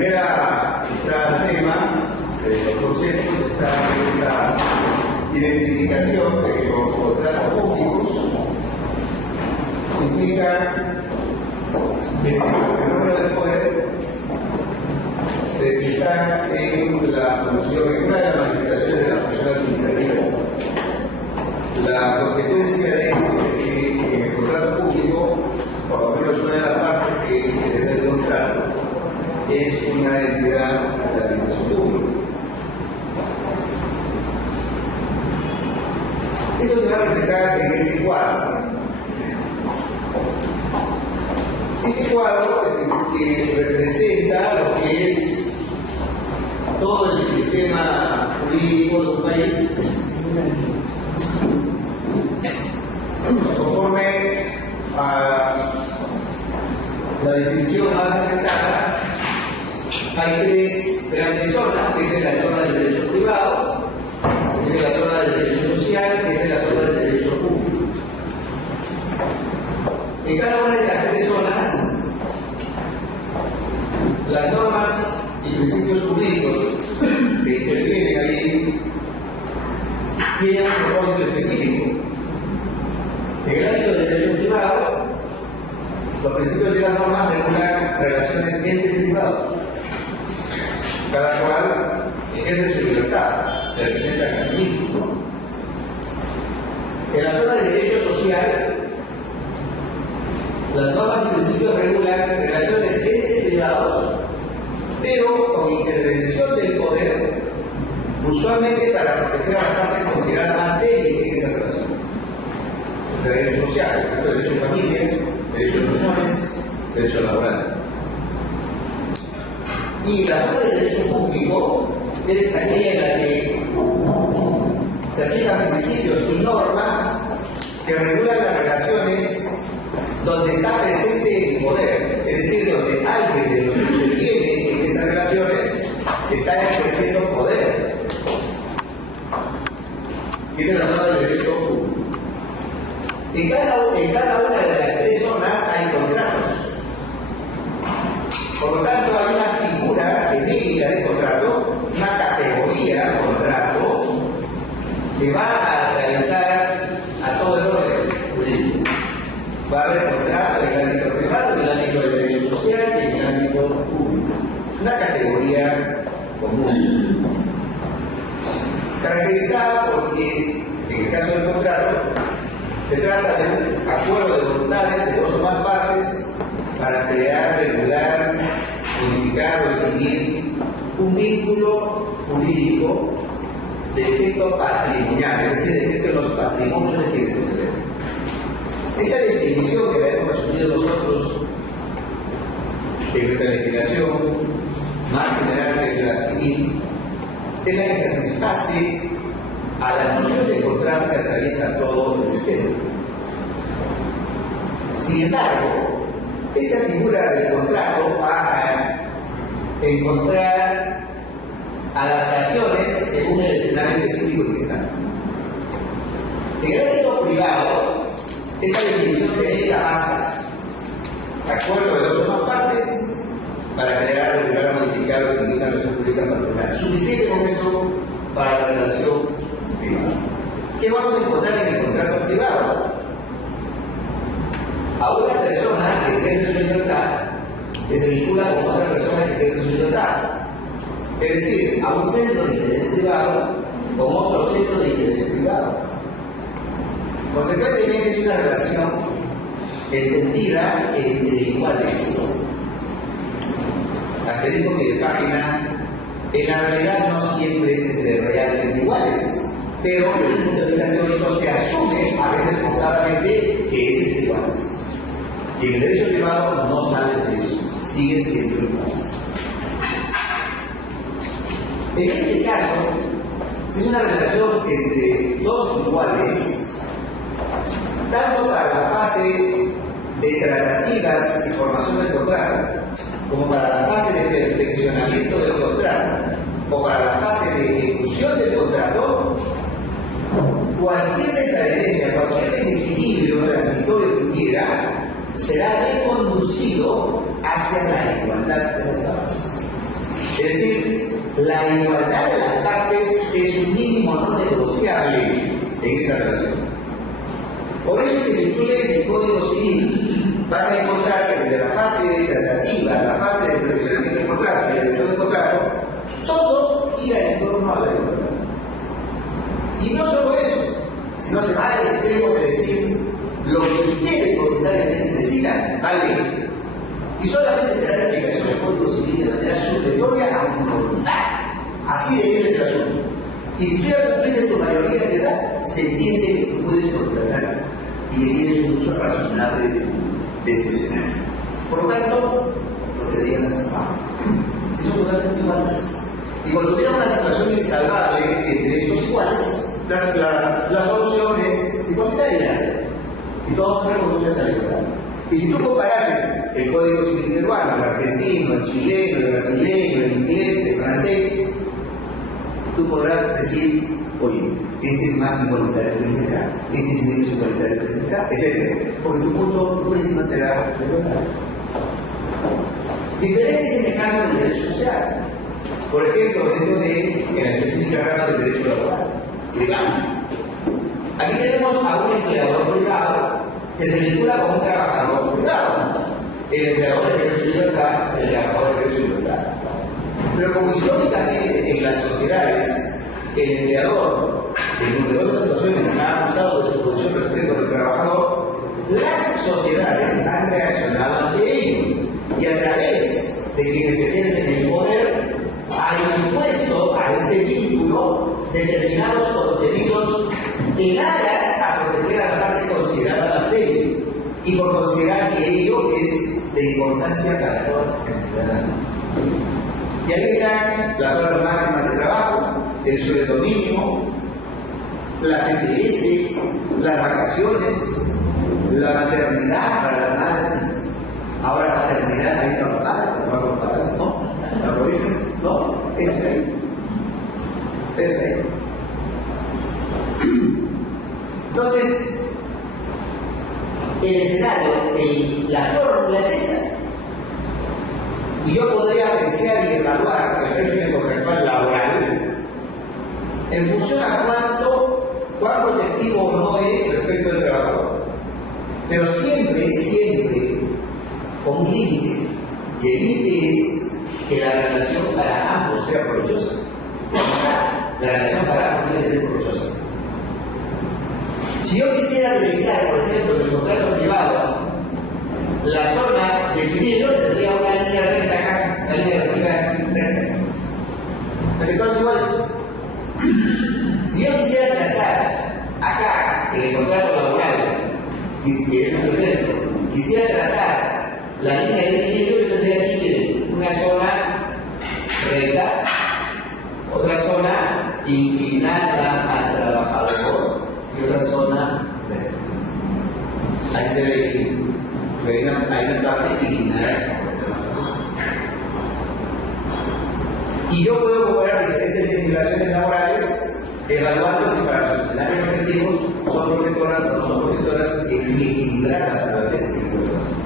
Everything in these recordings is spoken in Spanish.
Primera entrada al tema de los conceptos está en la identificación de que los contratos públicos implican que el fenómeno del poder se destaca en la función, en una de las manifestaciones de la función administrativa. La consecuencia de esto es que en el contrato público, por lo menos una de las partes que es el contrato, es una entidad de la administración pública. Esto se va a reflejar en este cuadro. Este cuadro que representa lo que es todo el sistema jurídico de un país, conforme a la definición más aceptada. Hay tres grandes zonas, que es la zona del derecho privado, que es la zona del derecho social, que es la zona del derecho público. En cada una de las tres zonas, las normas y principios jurídicos que intervienen ahí tienen un propósito específico. En el ámbito del derecho privado, los principios de las normas regulan relaciones entre privados. Cada cual ejerce su libertad, se representan a sí mismos. En la zona de derecho social, las normas y principios regulan relaciones entre privados, pero con intervención del poder, usualmente para proteger a la parte considerada más débil en esa relación. El derecho social, el derecho de familia, derecho de uniones, derecho laboral. Y la zona de derecho público es aquella en la que se aplican principios y normas que regulan las relaciones donde está presente el poder, es decir, donde alguien de los que interviene en esas relaciones está ejerciendo poder. Y de la zona del derecho público. En cada una de las tres zonas hay contratos. Por lo tanto, hay una figura genérica de contrato, una categoría contrato, que va a realizar a todo el orden jurídico. Va a haber contrato en el ámbito privado, en el ámbito del derecho social y en el ámbito público. Una categoría común. Caracterizada porque, en el caso del contrato, se trata de un acuerdo de voluntades de dos o más partes para crear, regular, unificar o extinguir un vínculo jurídico de efecto patrimonial, es decir, de efecto de los patrimonios de quienes proceden. Esa definición que la hemos asumido nosotros en nuestra legislación más general que la civil es la que satisface a la noción de contrato que atraviesa todo el sistema. Sin embargo, esa figura del contrato va a encontrar adaptaciones según el escenario específico en que está. En el ámbito privado, esa definición genérica basta. Acuerdo de dos o más partes para crear, regular, modificar o extinguir la relación pública patrimonial. Suficiente con eso para la relación privada. ¿Qué vamos a encontrar en el contrato privado? A una persona que ejerce su libertad, que se vincula con otra persona que ejerce su libertad. Es decir, a un centro de interés privado con otro centro de interés privado. Consecuentemente, es una relación entendida entre iguales. Asterisco que de página, en la realidad no siempre es entre realmente iguales, pero desde el punto de vista teórico se asume, a veces forzadamente, que es entre iguales. Y en el derecho privado no sales de eso, siguen siendo iguales. En este caso, es una relación entre dos iguales, tanto para la fase de tratativas y formación del contrato, como para la fase de perfeccionamiento del contrato, o para la fase de ejecución del contrato. Cualquier desavenencia, cualquier desequilibrio transitorio que hubiera, será reconducido hacia la igualdad de las partes. Es decir, la igualdad de las partes es un mínimo no negociable en esa relación. Por eso es que si tú lees el Código Civil, vas a encontrar que desde la fase de tratativa, la fase de perfeccionamiento del contrato y la elección del contrato, todo gira en torno a la igualdad. Y no solo eso, sino se va al extremo de decir lo que ustedes voluntariamente decidan, vale. Y solamente será la aplicación del Código Civil de manera supletoria a tu voluntad. Así debe ser el asunto. Y si tú ya cumpliste tu mayoría de edad, se entiende que tú puedes controlar y que tienes un uso razonable de tu escenario. Por lo tanto, no te digas, son totalmente iguales. Y cuando hubiera una situación insalvable entre estos iguales, la solución es igualitaria. Y todos son reconocidos a la igualdad. Y si tú comparases el Código Civil peruano, el argentino, el chileno, el brasileño, el inglés, el francés, tú podrás decir, oye, este es más igualitario que el de acá, este es menos igualitario que el de acá, etc. Porque tu punto principal será la igualdad. Diferente es en el caso del derecho social. Por ejemplo, dentro de la específica rama del derecho laboral privado. Aquí tenemos a un empleador privado que se vincula con un trabajador privado. El empleador de su libertad, el trabajador de su libertad. Pero como históricamente en las sociedades, el empleador en numerosas situaciones ha abusado de su posición respecto al trabajador, las sociedades han reaccionado ante ello y a través de quienes ejercen el poder han impuesto a este vínculo determinados contenidos en aras a proteger a la parte considerada más débil y por considerar que ello es de importancia para todas las comunidades. Y ahí están las horas máximas de trabajo, el sueldo mínimo, las ETS, las vacaciones, la maternidad para las madres. Ahora paternidad ahí no va a compararse, ¿no? No, es ahí. Es ahí. Entonces, el escenario, la fórmula es esta. Y yo podría apreciar y evaluar el régimen contractual laboral en función a cuán protectivo o no es respecto del trabajador. Pero siempre con un límite. Y el límite es que la relación para ambos sea provechosa. La relación para ambos tiene que ser provechosa. Si yo quisiera delimitar, por ejemplo, en el contrato privado, la zona de equilibrio, tendría una línea recta acá, una línea recta. Porque todos iguales. Si yo quisiera trazar acá, en el contrato laboral, y en nuestro ejemplo, quisiera trazar la línea de equilibrio, yo tendría aquí una zona recta, otra zona inclinada al trabajador y otra zona recta. Ahí se ve equilibrio. Hay una parte inclinada. Y yo puedo comparar diferentes legislaciones laborales evaluando si para los escenarios objetivos son protectoras o no son protectoras y equilibradas a la vez en esa relación.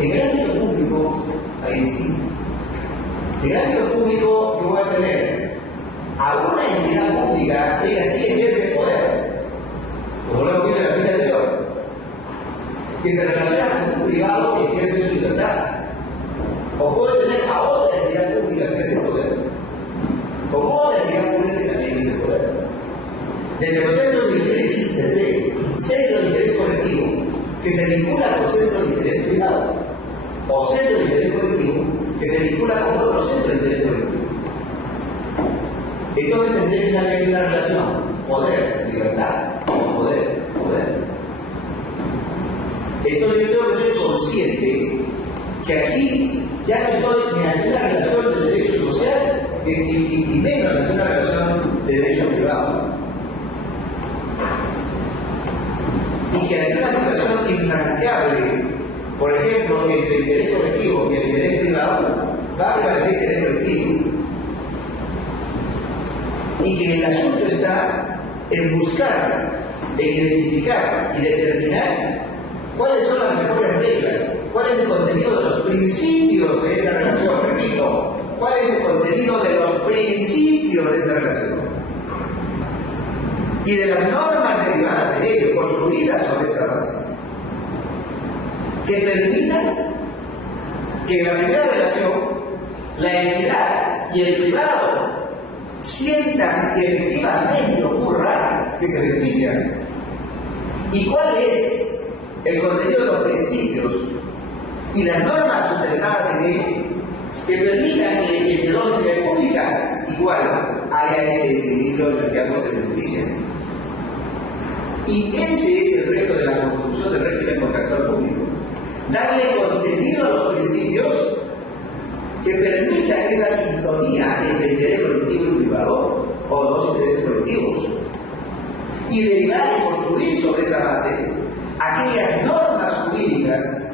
En el ámbito público, ahí sí. En el ámbito público yo voy a tener a una entidad pública, ella sí ejerce poder, como lo hemos visto en la fecha anterior, que se relaciona con un privado que ejerce su libertad. O puede tener a otra entidad pública que ejerce poder, como otra entidad pública que también ejerce poder. Desde los centros de interés, desde centros de interés colectivo, que se vincula con centros de interés privado, o centro de interés colectivo, que se vincula con otro centro de interés colectivo. Entonces tendría finalmente una relación poder-libertad, poder-poder. Entonces yo tengo que ser consciente que aquí ya no estoy ni ante una relación de derecho social y menos ante una relación de derecho privado. Y que ante una situación infranqueable, por ejemplo, entre el interés colectivo y el interés privado, va a prevalecer el interés colectivo. Y que el asunto está en buscar, en identificar y determinar cuáles son las mejores reglas ¿Cuál es el contenido de los principios de esa relación? Repito, ¿cuál es el contenido de los principios de esa relación? Y de las normas derivadas de ello, construidas sobre esa base, que permitan que en la primera relación la entidad y el privado sientan que efectivamente ocurra que se benefician. ¿Y cuál es el contenido de los principios y las normas sustentadas en ello que permitan que entre dos entidades públicas igual haya ese equilibrio en el que ambos se benefician? Y ese es el reto de la construcción del régimen contractual público. Darle contenido a los principios que permitan esa sintonía entre interés colectivo y privado, o dos intereses colectivos, y derivar y construir sobre esa base aquellas normas jurídicas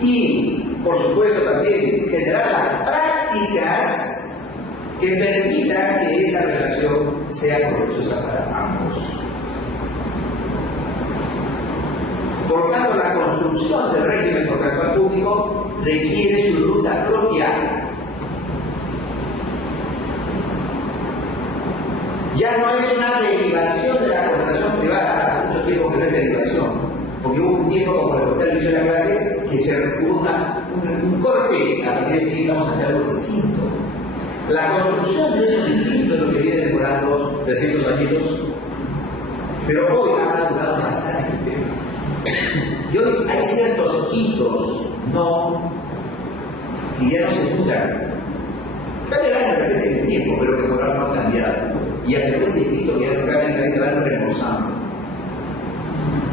y, por supuesto, también generar las prácticas que permitan que esa relación sea provechosa para ambos. Por tanto, la construcción del régimen contractual público requiere su ruta propia. Ya no es una derivación de la contratación privada, hace mucho tiempo que no es derivación, porque hubo un tiempo, como le conté al inicio de la clase, que se hubo un corte, a partir de aquí estamos haciendo algo distinto. La construcción de eso distinto es lo que viene demorando 300 años, pero hoy ha durado bastante. Y hoy hay ciertos hitos, que ya no se dudan. Cambiarán de repente en el tiempo, pero que por ahora no han cambiado. Y hace un tiempito que ya no cambian, ahí se van remozando.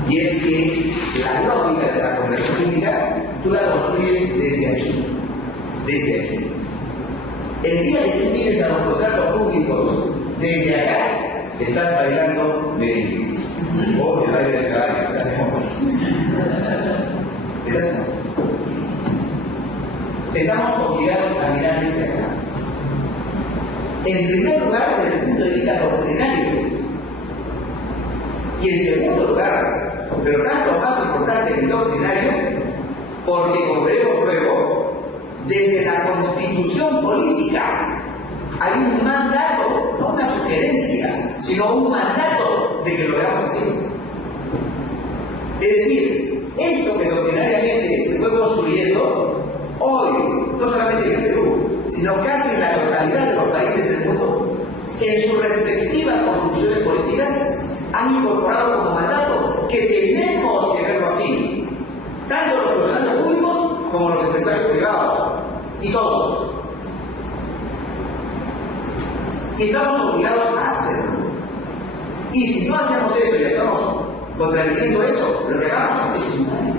Y es que la lógica de la conversión pública, tú la construyes desde aquí. Desde aquí. El día que tú vienes a los contratos públicos desde acá, estás bailando merengue. O el baile de caballo, ¿qué hacemos? Estamos obligados a mirar desde acá. En primer lugar, desde el punto de vista doctrinario. Y en segundo lugar, pero tanto más importante que el doctrinario, porque como veremos luego, desde la constitución política hay un mandato, no una sugerencia, sino un mandato de que lo veamos así. Es decir, esto que doctrinariamente se fue construyendo hoy, no solamente en el Perú, sino casi en la totalidad de los países del mundo, que en sus respectivas constituciones políticas han incorporado como mandato que tenemos que verlo así, tanto los funcionarios públicos como los empresarios privados, y todos. Y estamos obligados a hacerlo. Y si no hacemos eso y estamos contraviniendo eso, lo que hagamos es inválido.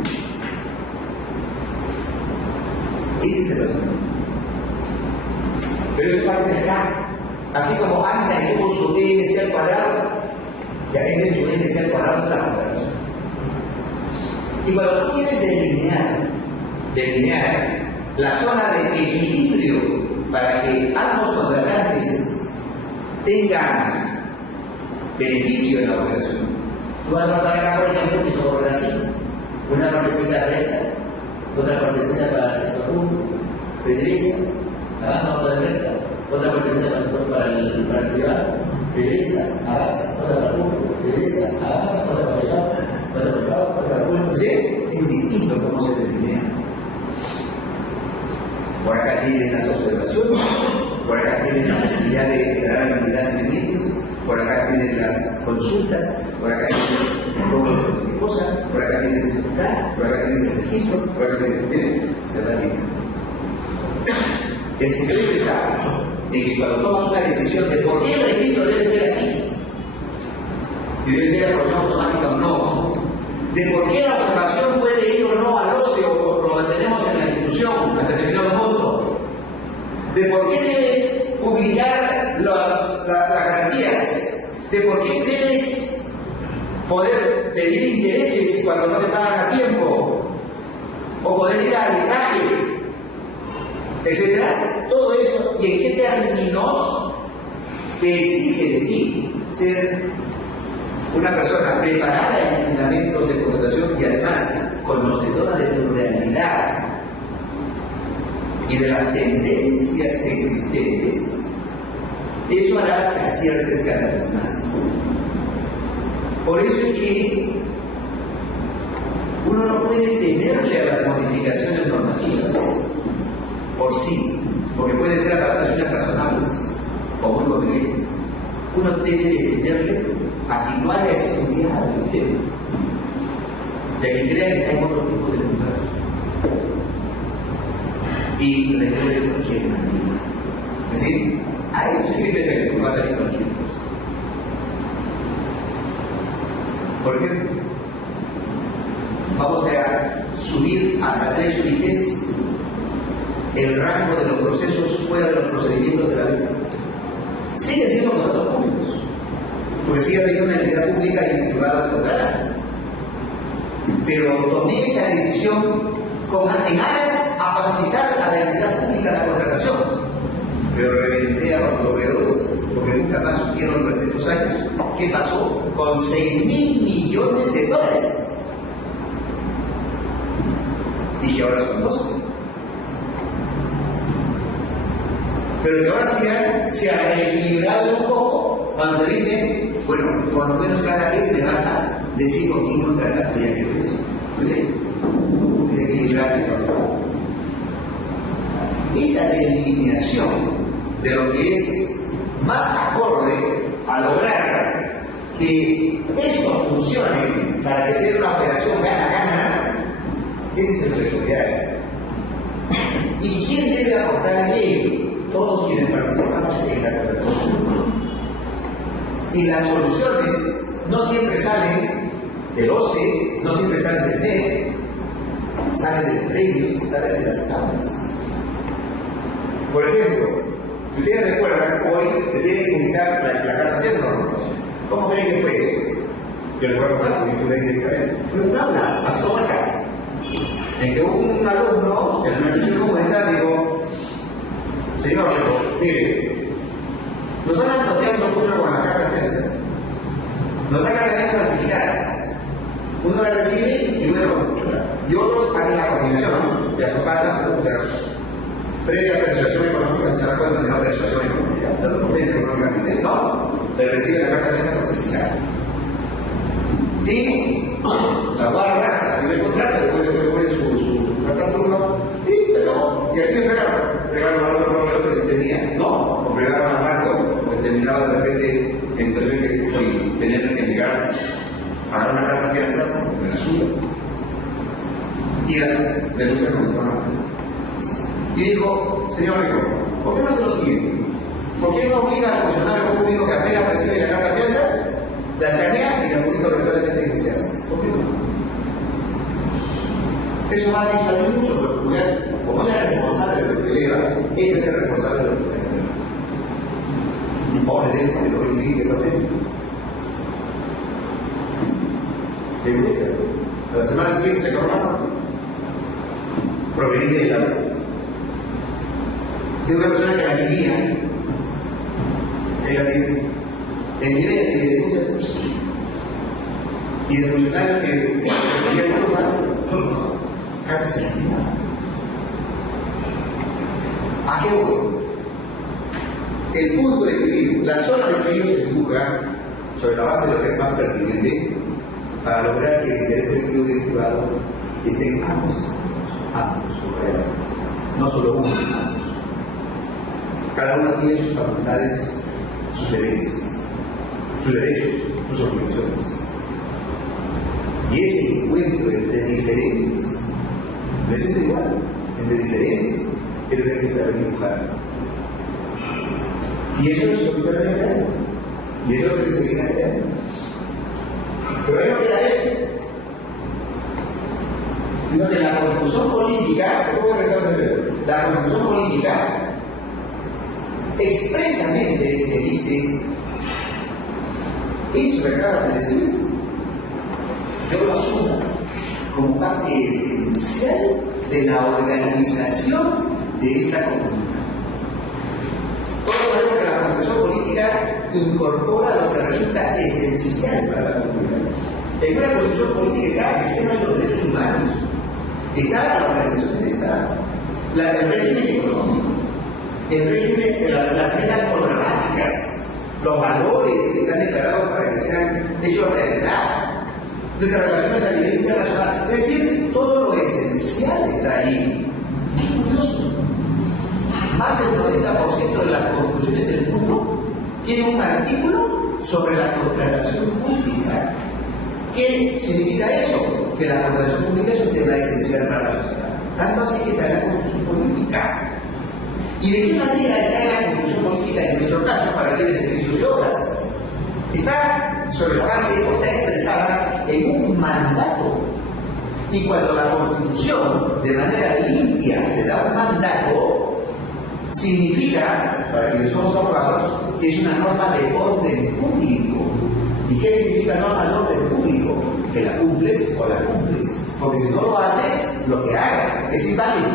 Ese es el asunto. Pero es parte de acá. Así como Einstein tuvo su DMC al cuadrado, ya este es su DMC al cuadrado de la comparación. Y cuando tú quieres delinear la zona de equilibrio para que ambos contratantes tengan beneficio en la operación, tú vas a notar acá, por ejemplo, que todo ocurre así: una partecita recta, otra partecita para el sector público, regresa, avanza otra recta, otra partecita para el privado, regresa, avanza, otra para el público, regresa, avanza, otra para el privado, otra para el privado, otra para el público. ¿Sí? Es distinto cómo se delinea. Por acá tienen las observaciones, por acá tienen la posibilidad de generar habilidades independientes, por acá tienen las consultas, por acá tienes el cosas, por acá tienes el hospital, por acá tienes el registro, por acá tienes se da bien. El secreto está en que cuando tomas una decisión de por qué el registro debe ser así, si debe ser aprobación automática o no, de por qué la observación puede ir o no al ocio o lo mantenemos en la institución a determinado monto, de por qué debes publicar las garantías, de por qué debes poder pedir intereses cuando no te pagan a tiempo, o poder ir al arbitraje, etcétera. Todo eso, y en qué términos te exige de ti ser una persona preparada en fundamentos de contratación y además conocedora de tu realidad y de las tendencias existentes, eso hará que aciertes cada vez más. Por eso es que uno no puede temerle a las modificaciones normativas por sí, porque pueden ser adaptaciones razonables o muy convenientes. Uno debe de temerle a quien no haya estudiado el tema y a quien crea que hay otro tipo de contratos y le puede de cualquier manera. Es decir, a ellos se dice que va a salir cualquier cosa. Por ejemplo, vamos a subir hasta 3 unités el rango de los procesos fuera de los procedimientos de la ley. Siguen siendo contratos públicos, porque sigue habiendo una entidad pública y privada contratada. Pero tomé esa decisión en aras a facilitar a la entidad pública la contratación. Pero reventé a los proveedores, porque nunca más supieron durante estos años qué pasó con $6.000 millones. Dije, ahora son 12. Pero que ahora sí se ha reequilibrado un poco cuando te dicen, bueno, por lo menos cada vez me vas a decir con quién contrataste ya que eso. ¿Sí? Esa delineación de lo que es más acorde a lograr que esto funcione para que sea una operación gana-gana, es el refugiado. ¿Y quién debe aportar en ello? Todos quienes participamos en la contratación. Y las soluciones no siempre salen del OCE, no siempre salen del MEF, salen de los premios, salen de las cámaras. Por ejemplo, si ustedes recuerdan, hoy se tiene que publicar la carta Censo. ¿Cómo creen que fue eso? Yo les voy a contar porque yo directamente. Fue un aula, así como esta, en que un alumno en una sesión como esta dijo, señor, mire, nos andan toqueando mucho con las cartas Censo. Nos dan cartas clasificadas. Uno la recibe y bueno, y otros hacen la combinación, ¿no? Ya son cartas, o sea, previa persuasión económica, se la puede mencionar persuasión económica. No convence económicamente, no, le recibe la carta de mesa clasificada. Y la guarda, la pide el contrato, después le pone su carta trufa y se acabó. Y aquí regalan a otro proveedor que se tenía, no, o regalan a Marco, o terminaba de repente en situación que tenían que llegar a dar una carta fianza en la suya. Y las denuncias comenzaron a pasar. Y dijo, señor Rico, ¿por qué no hace lo siguiente? ¿Por qué no obliga al funcionario público que apenas recibe la carta fianza, la escanea y la publica obligatoriamente en que se hace? ¿Por qué no? Eso va a disuadir mucho, porque como ella es responsable de lo que eleva, ella es el responsable de lo que eleva. Y pobre de él, porque no verifique que es auténtico. A la semana siguiente se acabó proveniente de una persona que la vivía el nivel de denuncia posible y de funcionarios que recibían la lufa casi se eliminaban. ¿A qué voy? El punto de equilibrio, la zona de equilibrio se dibuja sobre la base de lo que es más pertinente para lograr que el interés colectivo y el privado estén ambos, no solo uno, ambos. Cada uno tiene sus facultades, sus deberes, sus derechos, sus obligaciones. Y ese encuentro entre diferentes, no es entre iguales, entre diferentes, es lo que hay que saber dibujar. Y eso es lo que se debe crear, y eso es lo que se viene a crear. Pero ahí no queda esto, sino que la constitución política, ¿cómo voy a regresar primero? La constitución política expresamente me dice eso que acabas de decir, yo lo asumo como parte esencial de la organización de esta comunidad. Todos sabemos que la constitución política incorpora lo que resulta esencial para la comunidad. En una constitución política que gestiona los derechos humanos está la organización del Estado. El régimen económico, el régimen de las metas programáticas, los valores que están declarados para que sean hechos realidad, nuestras relaciones a nivel internacional, es decir, todo lo esencial está ahí. Qué curioso. Más del 90% de las constituciones del mundo tienen un artículo sobre la contratación pública. ¿Qué significa eso? Que la contratación pública es un tema esencial para la sociedad. Tanto así que está en la constitución política. ¿Y de qué manera está en la constitución política en nuestro caso para bienes, servicios y obras? Está sobre la base o está expresada en un mandato. Y cuando la Constitución de manera limpia le da un mandato, significa, para quienes somos abogados, que es una norma de orden público. ¿Y qué significa norma de orden público? Que la cumples o la cumples. Porque si no lo haces, lo que hagas es inválido.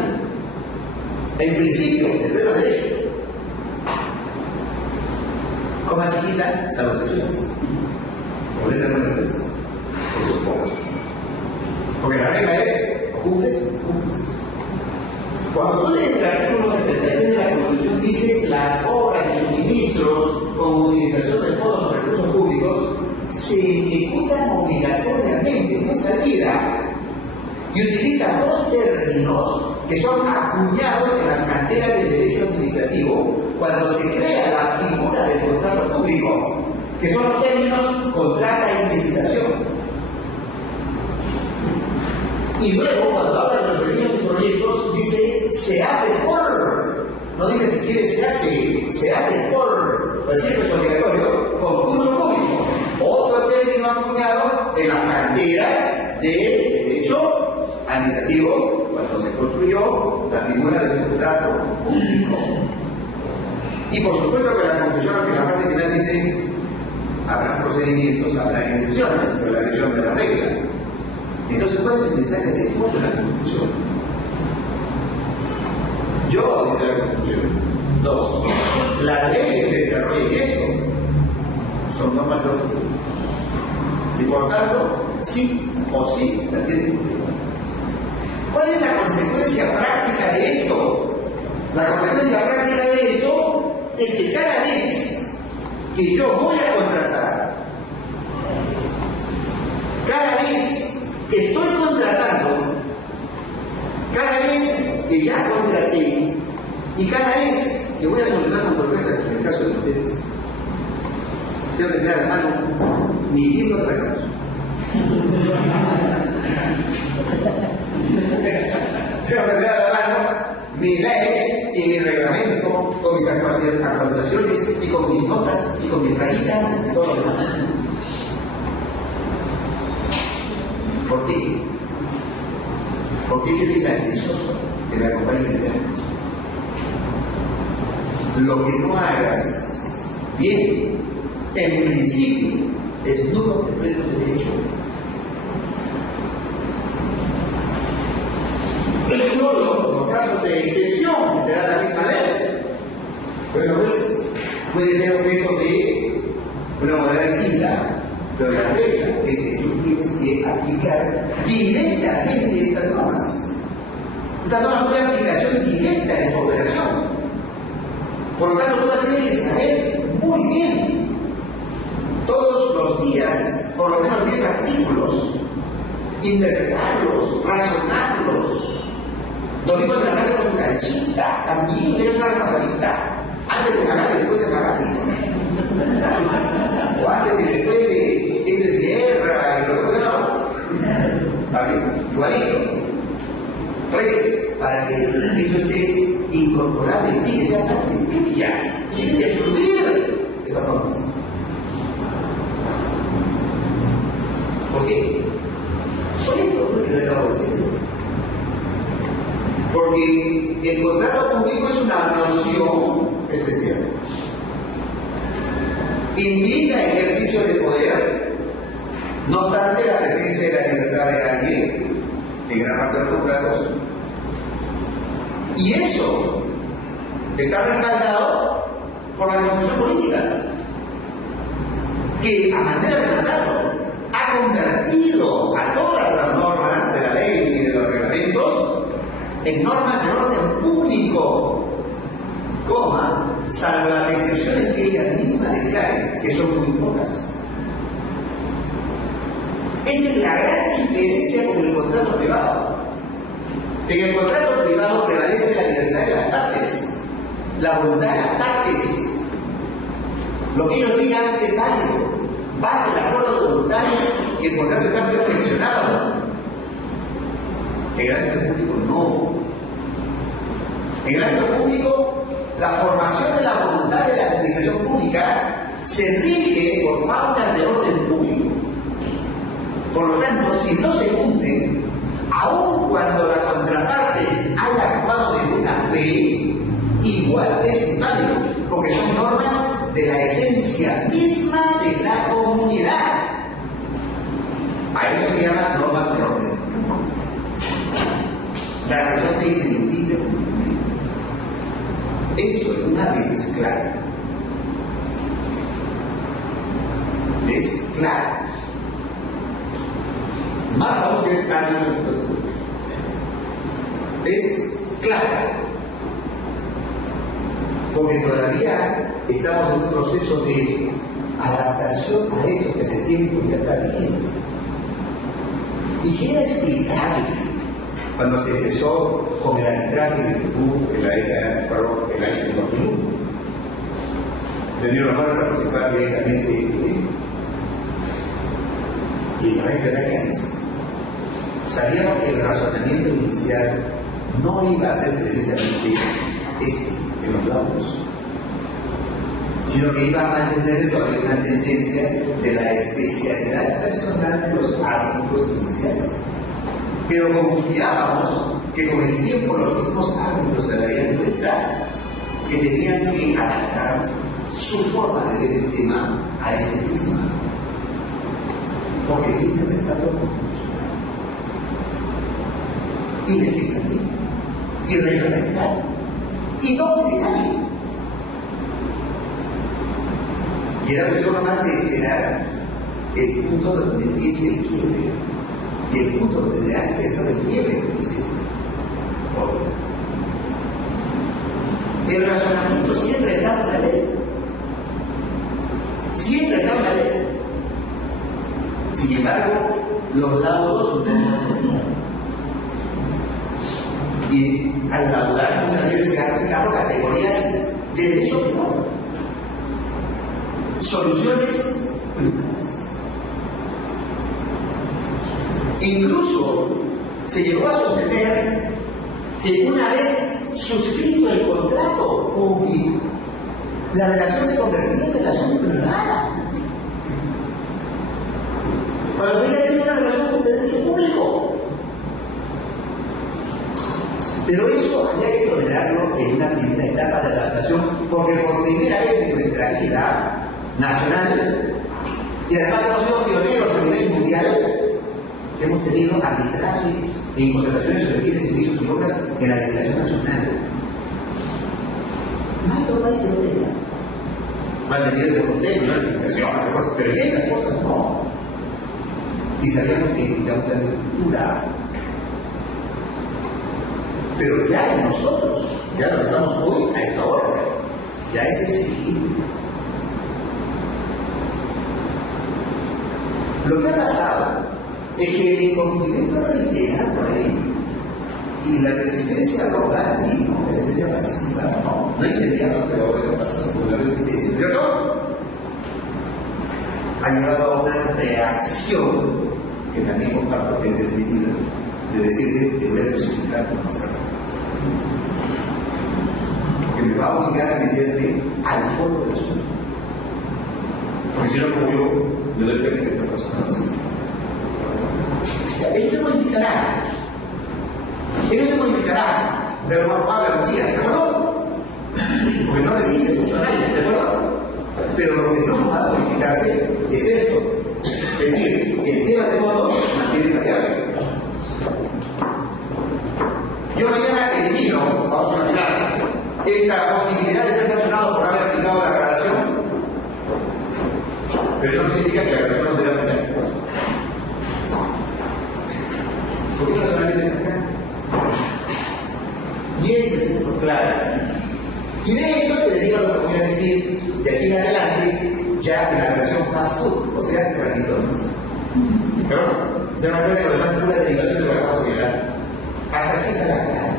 En principio, de pleno derecho. Coma chiquita, salvo excepciones. O letra no lo es. Por supuesto. Porque la regla es, o cumples o cumples. Cuando tú lees el artículo 76 de la Constitución, dice las obras y suministros con utilización de fondos o recursos públicos se ejecutan obligatoriamente en esa vida y utiliza dos términos que son acuñados en las canteras del derecho administrativo cuando se crea la figura del contrato público, que son los términos contrata y licitación. Y luego, cuando habla de los servicios y proyectos, dice se hace por, no dice si quiere se hace por, es decir, es obligatorio, concurso público. Otro término acuñado en las canteras del derecho administrativo cuando se construyó la figura del contrato público. Y por supuesto que la conclusión en la parte final dice habrá procedimientos, habrá excepciones, pero la excepción de la regla. Entonces, ¿cuál es el mensaje de fondo de la Constitución? Yo, dice la Constitución. 2. Las leyes que desarrollen esto son normas de orden público. Y por tanto, sí o sí la tienen que cumplir. ¿Cuál es la consecuencia práctica de esto? La consecuencia práctica de esto es que cada vez que yo voy a contratar, cada vez que estoy contratando, cada vez que ya contraté y cada vez que voy a solicitar una sorpresa, en el caso de ustedes, tengo que tener a la mano mi libro de recursos. Tengo que tener a la mano mi ley y mi reglamento con mis actualizaciones y con mis notas y con mis rayitas y todo lo demás. ¿Por qué? ¿Por qué utiliza el software que me acompaña en el verbo? Lo que no hagas bien, en principio, es nulo de pleno derecho. Es solo los casos de excepción que te da la misma ley. Bueno, pues puede ser objeto de una modalidad distinta. Pero la regla es que tú tienes que aplicar directamente estas normas. Estas normas son de aplicación directa en tu operación. Por lo tanto, tú tienes que saber muy bien, todos los días, por lo menos 10 artículos, interpretarlos, razonarlos. Domingos en la tarde con tu canchita, también tienes una pasadita, antes de cagar y después de cagar. O antes y después de guerra y lo que sea, igualito. Para que eso esté incorporado en ti, que sea parte tuya. Tienes que asumir esas normas. ¿Por qué? Por esto, porque lo acabo diciendo. Porque el contrato público es una noción especial. Implica ejercicio de poder, no obstante la presencia de la libertad de alguien en gran parte de los contratos. Y eso está respaldado por la Constitución política, que a manera de mandato ha convertido a todas las normas de la ley y de los reglamentos en normas de orden público. Esa es la gran diferencia con el contrato privado. En el contrato privado prevalece la libertad de las partes, la voluntad de las partes. Lo que ellos digan es válido. Basta el acuerdo de voluntades y el contrato está perfeccionado. En el ámbito público no. En el ámbito público, la formación de la voluntad de la administración pública se rige por pautas de orden público. Por lo tanto, si no se cumplen, aun cuando la contraparte haya actuado de buena fe, igual es inválido, porque son normas de la esencia misma de la comunidad. A eso se llama normas de orden. La razón de ineludible cumplimiento. Eso es una vez claro. Es claro. Más aún que es claro. Es claro. Porque todavía estamos en un proceso de adaptación a esto que hace tiempo ya está vigente. Y quiero explicarle, cuando se empezó con el arbitraje del Perú en la década, el año 2001, tenía la mano participar directamente en esto. Y no hay que recaerse. Sabíamos que el razonamiento inicial no iba a ser precisamente este que nos damos, sino que iba a mantenerse todavía una tendencia de la especialidad personal de los árbitros judiciales. Pero confiábamos que con el tiempo los mismos árbitros se darían cuenta que tenían que adaptar su forma de ver el tema a este prisma. Porque tiene un estado y legislativo, y reglamentario, y doctrinario. Y era cuestión más de esperar el punto donde empiece el quiebre, y el punto donde ha empezado el quiebre es este. El razonamiento siempre está en la ley. Siempre está en la ley. Sin embargo, los laudos no lo tenían. Y al laudar muchas veces se han aplicado categorías de derecho penal. Soluciones privadas. Incluso se llegó a sostener que una vez suscrito el contrato público, la relación se convertía en relación privada. Cuando se iba a hacer una relación de derecho público. Pero eso había que tolerarlo en una primera etapa de adaptación, porque por primera vez en nuestra vida nacional, y además hemos sido pioneros a nivel mundial, que hemos tenido arbitraje en contrataciones sobre bienes, servicios y obras en la legislación nacional. No hay otro país que lo tenga. Mantenido el contexto, la legislación, pero en esas cosas no. Y sabíamos que necesitamos la cultura. Pero ya en nosotros, ya lo estamos hoy a esta hora, ya es exigible. Lo que ha pasado es que el incumplimiento reiterado y la resistencia arrogante, ¿no? Resistencia pasiva, no incendiamos, pero ahora pasa por la resistencia, pero no, ha llevado a una reacción que también comparto que es desmedida, de decirle que voy a crucificar por más algo. Porque me va a obligar a meterme al fondo del asunto. Porque si no, como yo me doy cuenta que esta cosa no va a ser. Ellos se modificarán. Ellos se modificarán. Pero no hablan un día, ¿de acuerdo? Porque no resiste mucho análisis, ¿de acuerdo? Pero lo que no va a modificarse es esto. Es decir, el tema de fondo mantiene variable. Yo mañana elimino, vamos a imaginar, esta posibilidad de ser sancionado por haber aplicado la aclaración. Pero eso no significa que la aclaración no se debe aplicar. ¿Por qué no solamente está acá? Y ese es el punto claro. Y de esto se deriva lo que voy a decir de aquí en adelante, ya en la versión fast food, o sea, ratitos. Pero bueno, se dan cuenta que lo demás es pura derivación de lo que acabamos de señalar. Hasta aquí está la clave.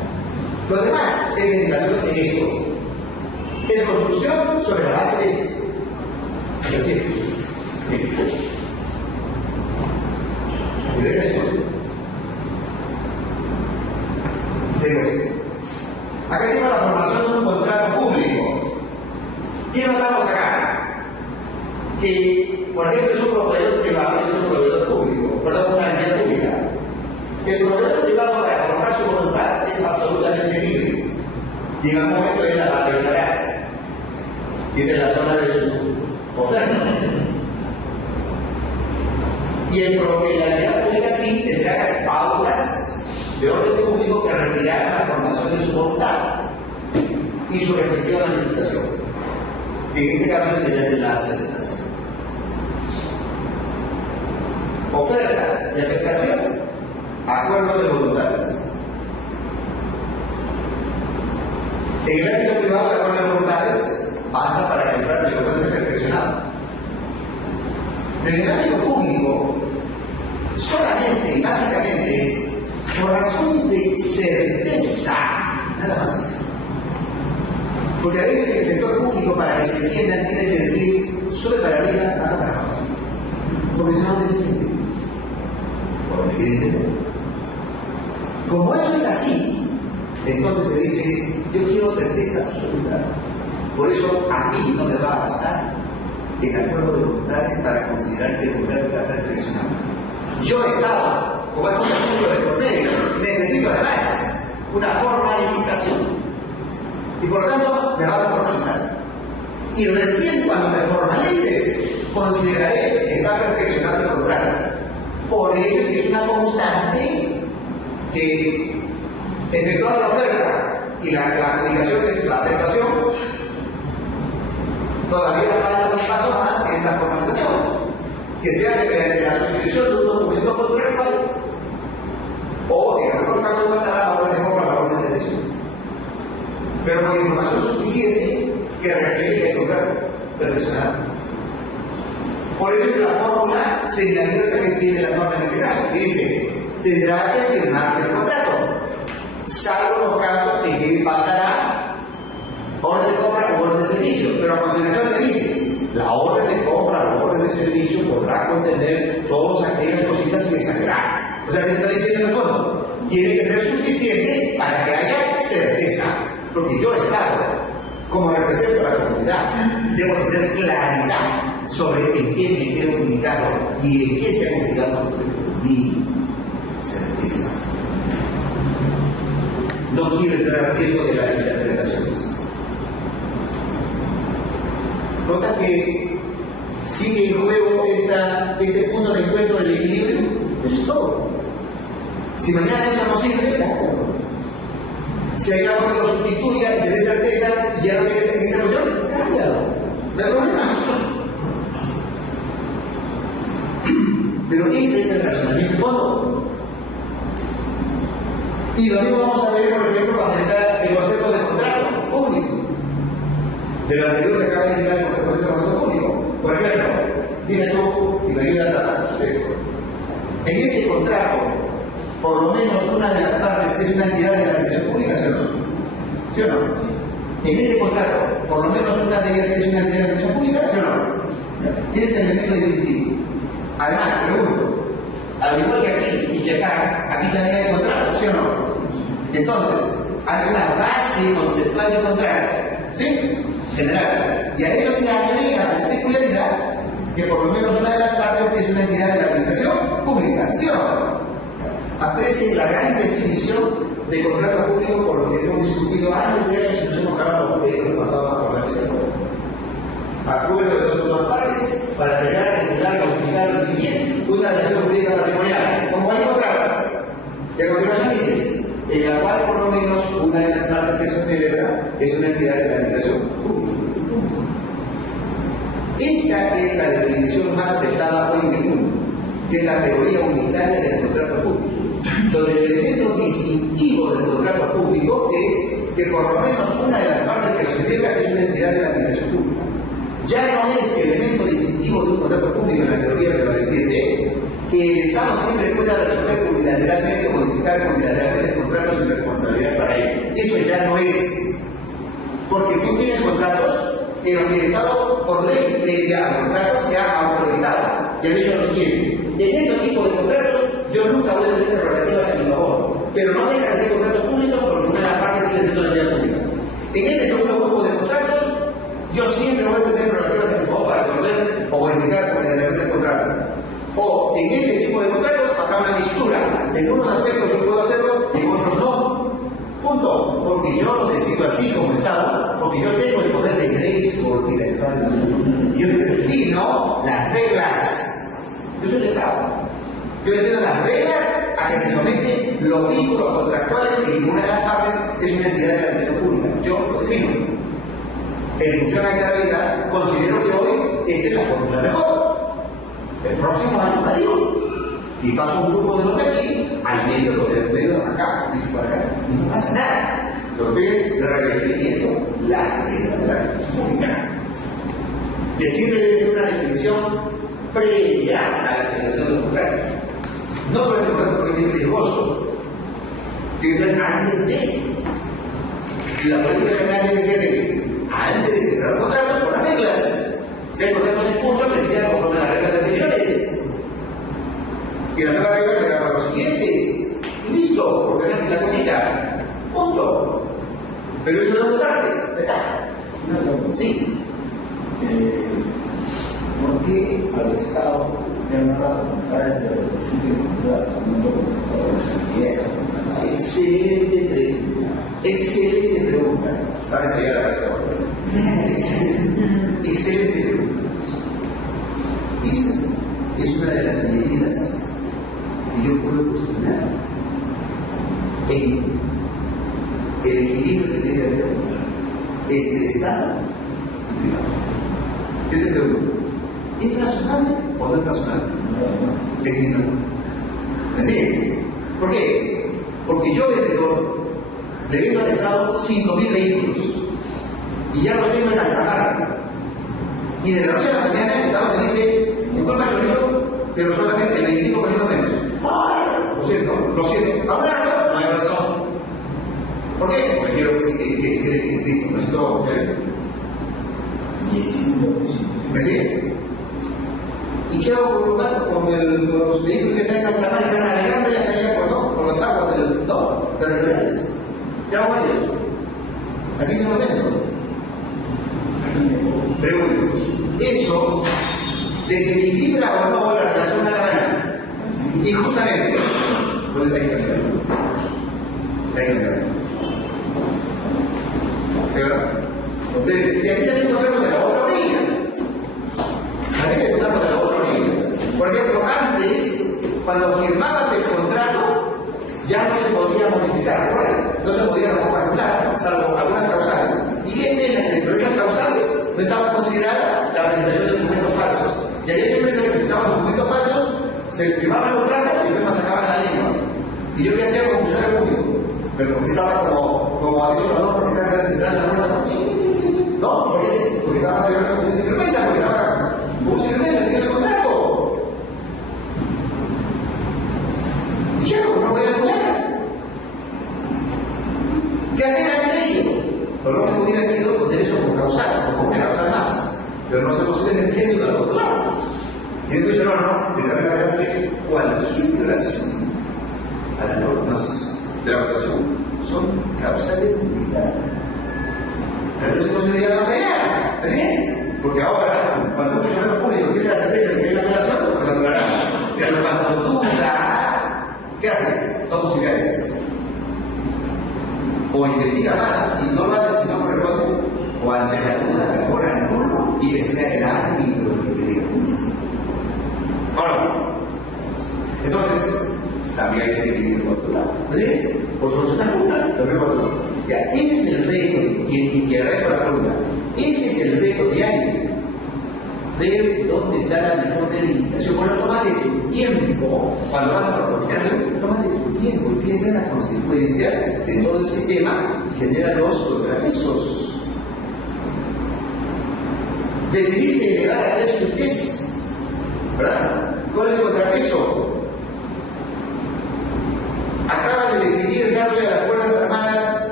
Lo demás es derivación de esto. Es construcción sobre la base de esto. Es decir, y regreso. Tengo esto. Acá tengo la formación de un contrato público. ¿Qué notamos acá? Que, por ejemplo, es un proveedor privado y es un proveedor público, perdón, una entidad pública. El proveedor privado, para formar su voluntad, es absolutamente libre. Y en algún momento él la va a declarar. Y es de la zona de su oferta. Y la entidad pública sí tendrá pautas de orden público que requerirán la formación de su voluntad y su respectiva manifestación. En este caso es mediante la aceptación. Oferta y aceptación, acuerdo de voluntades. En el ámbito privado, el acuerdo de voluntades basta para realizar el contrato perfeccionado. Pero en el ámbito público, solamente y básicamente por razones de certeza, nada más. Porque a veces en el sector público, para que se entiendan, tienes que decir sube para arriba, baja para abajo. Porque si no, no te entiende. Porque te entiende. Como eso es así, entonces se dice, yo quiero certeza absoluta. Por eso a mí no me va a bastar el acuerdo de voluntades para considerar que el contrato está perfeccionado. Yo he estado, como es un punto de por medio, necesito además una formalización. Y por lo tanto, me vas a formalizar. Y recién cuando me formalices, consideraré que está perfeccionado el contrato. Por ello es que es una constante que, efectuando la oferta y la adjudicación, que es la aceptación, todavía falta un paso más, que es la formalización, que se hace mediante la suscripción de un documento contractual o, en algunos casos, bastará la orden de compra, la orden de selección. Pero con información suficiente que requiere que el contrato perfeccionado. Por eso es la fórmula señalada que tiene la norma en este caso, que dice, tendrá que firmarse el contrato, salvo los casos en que bastará orden de compra o orden de servicio. Pero a continuación te dice, la orden de compra o orden de servicio podrá contener todas aquellas cositas sin exagerar. O sea, te está diciendo en el fondo, tiene que ser suficiente para que haya certeza. Porque yo he estado, como represento a la comunidad, debo tener claridad sobre en qué me quiero comunicar y en qué se ha comunicado respecto de mi certeza. No quiero entrar al riesgo de las interpretaciones. Nota que sigue en juego este punto de encuentro del equilibrio. Eso es todo. Si mañana eso no sirve, si hay algo que lo sustituya y te dé certeza y ya no tienes que ser yo, cámbialo. No hay problema. Pero ese es el razonamiento fondo. Y lo mismo vamos a ver, por ejemplo, cuando está el concepto de contrato público. De lo anterior se acaba de llegar el concepto de contrato público. Por ejemplo, dime tú y me ayudas a esto. En ese contrato, por lo menos una de las partes es una entidad de la administración pública, ¿sí o no? ¿Sí o no? En ese contrato, por lo menos una de ellas es una entidad de la administración pública, ¿sí o no? Tienes el elemento distintivo. Además, pregunto, al igual que aquí y que acá, aquí también hay contrato, ¿sí o no? Entonces, hay una base conceptual de contrato, ¿sí? General. Y a eso se agrega la peculiaridad que por lo menos una de las partes es una entidad de la administración pública, ¿sí o no? Aprecie la gran definición de contrato público por lo que hemos discutido antes de la institución ojalá los proyectos pasados por la mesa. Acuerdo de dos partes para crear, regular, modificar o distinguir una relación jurídica patrimonial, como hay contrato. Y a continuación dice, en la cual por lo menos una de las partes que se celebra es una entidad de la administración pública. Esta es la definición más aceptada hoy en el mundo, que es la teoría unitaria del contrato público, donde el elemento distintivo del contrato público es que por lo menos una de las partes que lo celebra es una entidad de la administración pública. Ya no es elemento distintivo de un contrato público en la teoría que va a decir que el Estado siempre puede resolver unilateralmente o modificar unilateralmente contratos sin responsabilidad para ello. Eso ya no es. Porque tú tienes contratos en los que el Estado, por ley, previa al contrato, se ha autolimitado. Y ha dicho lo siguiente: en este tipo de contratos, yo nunca voy a tener prerrogativas a mi favor, pero no deja de ser contratos públicos porque una de las partes sigue siendo la vía pública. En este segundo grupo de contratos, yo siempre voy a tener prerrogativas a mi favor para resolver o modificar el contrato. O en este tipo de contratos, acá una mixtura. En unos aspectos yo puedo hacerlo, en otros no. Punto. Porque yo lo decido así como Estado, porque yo tengo el poder de grace por mi Estado. Yo defino las reglas. Yo soy el Estado. Yo defino las reglas a que se someten los vínculos contractuales que ninguna de las partes es una entidad de la administración pública. Yo lo defino. En función a esta realidad, considero que hoy esta es la fórmula mejor. El próximo año varío. Y paso un grupo de los de aquí al medio de acá, y para acá. Y no pasa nada. Lo que es redefiniendo las reglas de la administración pública. Que siempre debe ser una definición previa a la celebración de los contratos. No por el contrato porque es riesgoso. Tiene que ser antes de. Y la política general debe ser de antes de celebrar los contratos por las reglas. Si hay contratos en curso, que sean conforme a las reglas anteriores. Y las nuevas reglas serán para los siguientes. Listo, porque no es la cosita. Punto. Pero eso no es parte. ¿Verdad? Sí. ¿Por qué al Estado le han dado facultades de reducir el contrato con la calidad? Excelente pregunta. Excelente pregunta. ¿Sabes si ya la respuesta? Excelente pregunta. Esa es una de las medidas que yo puedo cuestionar en el equilibrio que debe haber entre el Estado y el privado. Yo te pregunto, ¿es razonable o no es razonable? Técnicamente. Así. ¿Por qué? Porque yo, vendedor, le vendo al Estado 5.000 vehículos y ya los tengo en la cámara. Y de la noche a la mañana el Estado me dice, disculpa Chorito, pero solamente el 25% menos. ¡Ay! Lo siento. ¿Alguna razón? No hay razón. ¿Por qué? Porque quiero que no es todo. ¿Me sigue? ¿Y qué hago con los vehículos que están en alta mar y van navegando y allá con las aguas territoriales? ¿Qué hago con ellos? Aquí se lo vendo. Pregunto, ¿eso desequilibra o no la relación a la gana? Y justamente, pues hay que cambiarlo. Hay que cambiarlo. ¿Verdad? Y así también encontramos de la otra orilla. También encontramos de la otra orilla. Por ejemplo, antes, cuando firmabas el contrato, ya no se podía modificar, ¿no? No se podía reformular, salvo algunas causales. ¿Y qué pena que dentro de esas causales no estaba considerada la presentación de documentos falsos? Y aquella empresa que presentaba documentos falsos, se firmaba el contrato y después sacaban la lengua. ¿Y yo qué hacía como funcionario público? Pero estaba como avisador porque estaba detrás de la puerta. No, porque estaba celebrando con sin firmeza, porque estaba como sin firmeza, sin el contrato. ¿Y qué hago? No voy a anular. ¿Qué hacer ante ello? Lo lógico hubiera sido poner eso como causal, como una causal más. Pero no se considera el genio del otro lado. Y entonces yo no, literalmente cualquier violación a las normas de la votación son causas de nulidad. Pero no se considera más allá. ¿Así? Porque ahora, cuando muchos funcionarios públicos tienen la certeza de que hay una violación, pues anularán. Pero cuando duda, ¿qué hacen? Dos posibilidades. O investiga más y no lo hace si no corresponde, o ante la duda mejor anulo y que sea el árbitro el que diga. Bueno, entonces, también hay que seguir por otro lado. ¿Sí? Por solucionar una, también por otro lado. Ya, ese es el reto, y agradezco la pregunta, ese es el reto diario. Ver dónde está la mejor delimitación. Bueno, toma de tu tiempo. Cuando vas a proporcionarlo, toma de tu tiempo y piensa en las consecuencias de todo el sistema y genera los contrapesos. Decidiste elevar a 3 UTs, ¿verdad? ¿Cuál es el contrapeso?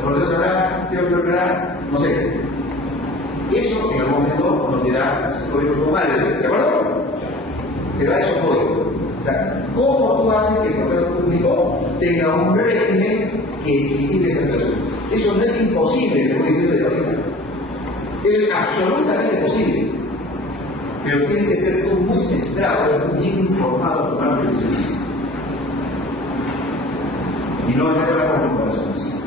La frontera sabrá, yo creo que no sé. Eso en algún momento nos dirá si estoy un poco mal, ¿de acuerdo? Pero a eso voy. O sea, ¿cómo tú haces que el contrato público tenga un régimen que equilibre esa situación? Eso no es imposible, le voy diciendo de ahorita. Eso es absolutamente posible. Pero tienes que ser tú muy centrado, bien informado a tomar una decisión. Y no hacer la corazoncito.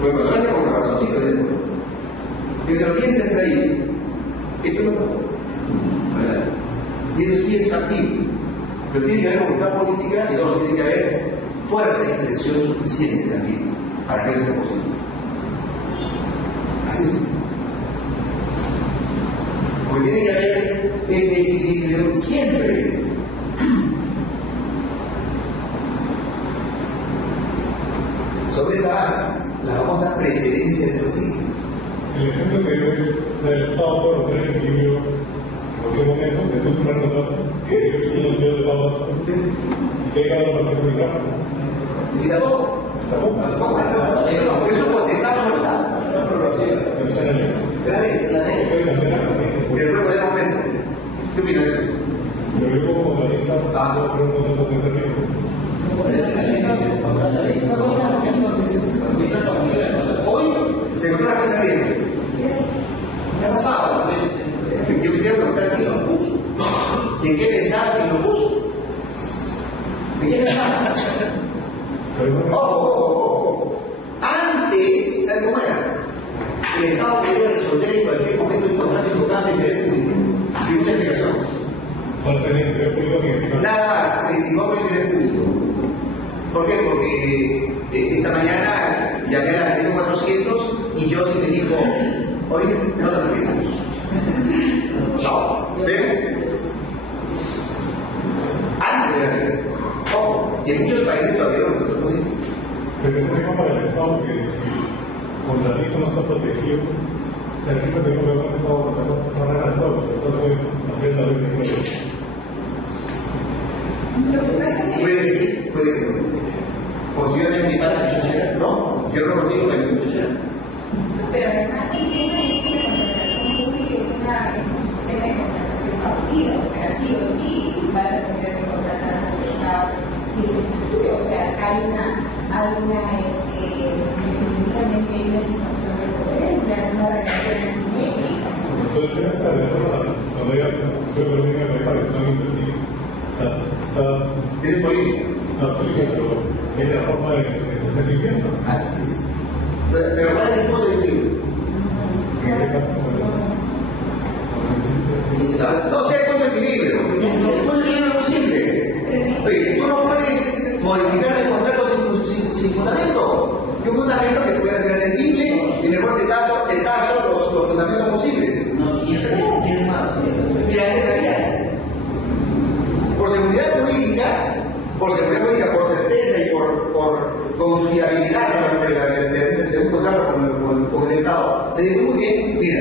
Porque cuando lo haces con corazoncito, tienes que ser bien centradito. Esto no puedo. Y eso sí es factible. Pero tiene que haber voluntad política y dos, tiene que haber fuerza y presión suficiente también para que eso sea posible. Así es. Porque tiene que haber ese equilibrio siempre. Sobre esa base, la famosa precedencia del principio. El ejemplo que dio del Estado puede romper el equilibrio en cualquier momento, después de un contrato que ellos tienen el dedo de pavo y que hay cada republicano. Y tampoco. Eso potestad absoluta. Eso está en la ley. Y después de momento. ¿Qué opinas de eso? Pero yo como organista, no creo que no puede ser bien. Hoy se encontró la cosa bien. ¿Qué ha pasado? Yo quisiera preguntar quién lo puso. ¿Y en qué pensaba quién lo puso? ¿En qué pensaba? Ojo. Antes, ¿sabes cómo era? El Estado podía resolver en cualquier momento un contrato importante de interés público. Sin mucha explicación. Nada más, legitimó por interés público. ¿Por qué? Porque esta mañana llamé a la Generación 400 y yo sí me dijo, oye, no te repitamos. Chao. ¿Ven? Antes, ojo, y en muchos países todavía no es así. Pero es un tema para el Estado porque si el contratista no está protegido, o sea, aquí lo que no veo es que el Estado no arregla todo, el Estado puede hacer la ley de Puede que sí, puede que no. O si yo tengo mi padre chuchera, no, cierro contigo que mi chuchera. Pero además el tema es que la contratación pública es un sistema de contratación paulatino, o sea, sí o sí vas a tener que contratar a los estados si es necesario, o sea, hay definitivamente hay una situación de poder, una relación asimétrica. Entonces, esa de cuando ya creo que lo tiene que dejar, no invertir, está Es política. la política, pero es la forma de vivienda. Así es. Pero ¿cuál es el punto de equilibrio? En este caso, No sé el punto de equilibrio. El punto de equilibrio es muy simple. Oye, tú no puedes modificar el contrato sin fundamento. Y un fundamento que pueda ser entendible y mejor te caso los fundamentos posibles. No, y eso es más. Y antes había. Por seguridad política, por certeza y por confiabilidad de un contrato con el Estado, se dijo muy bien, mira,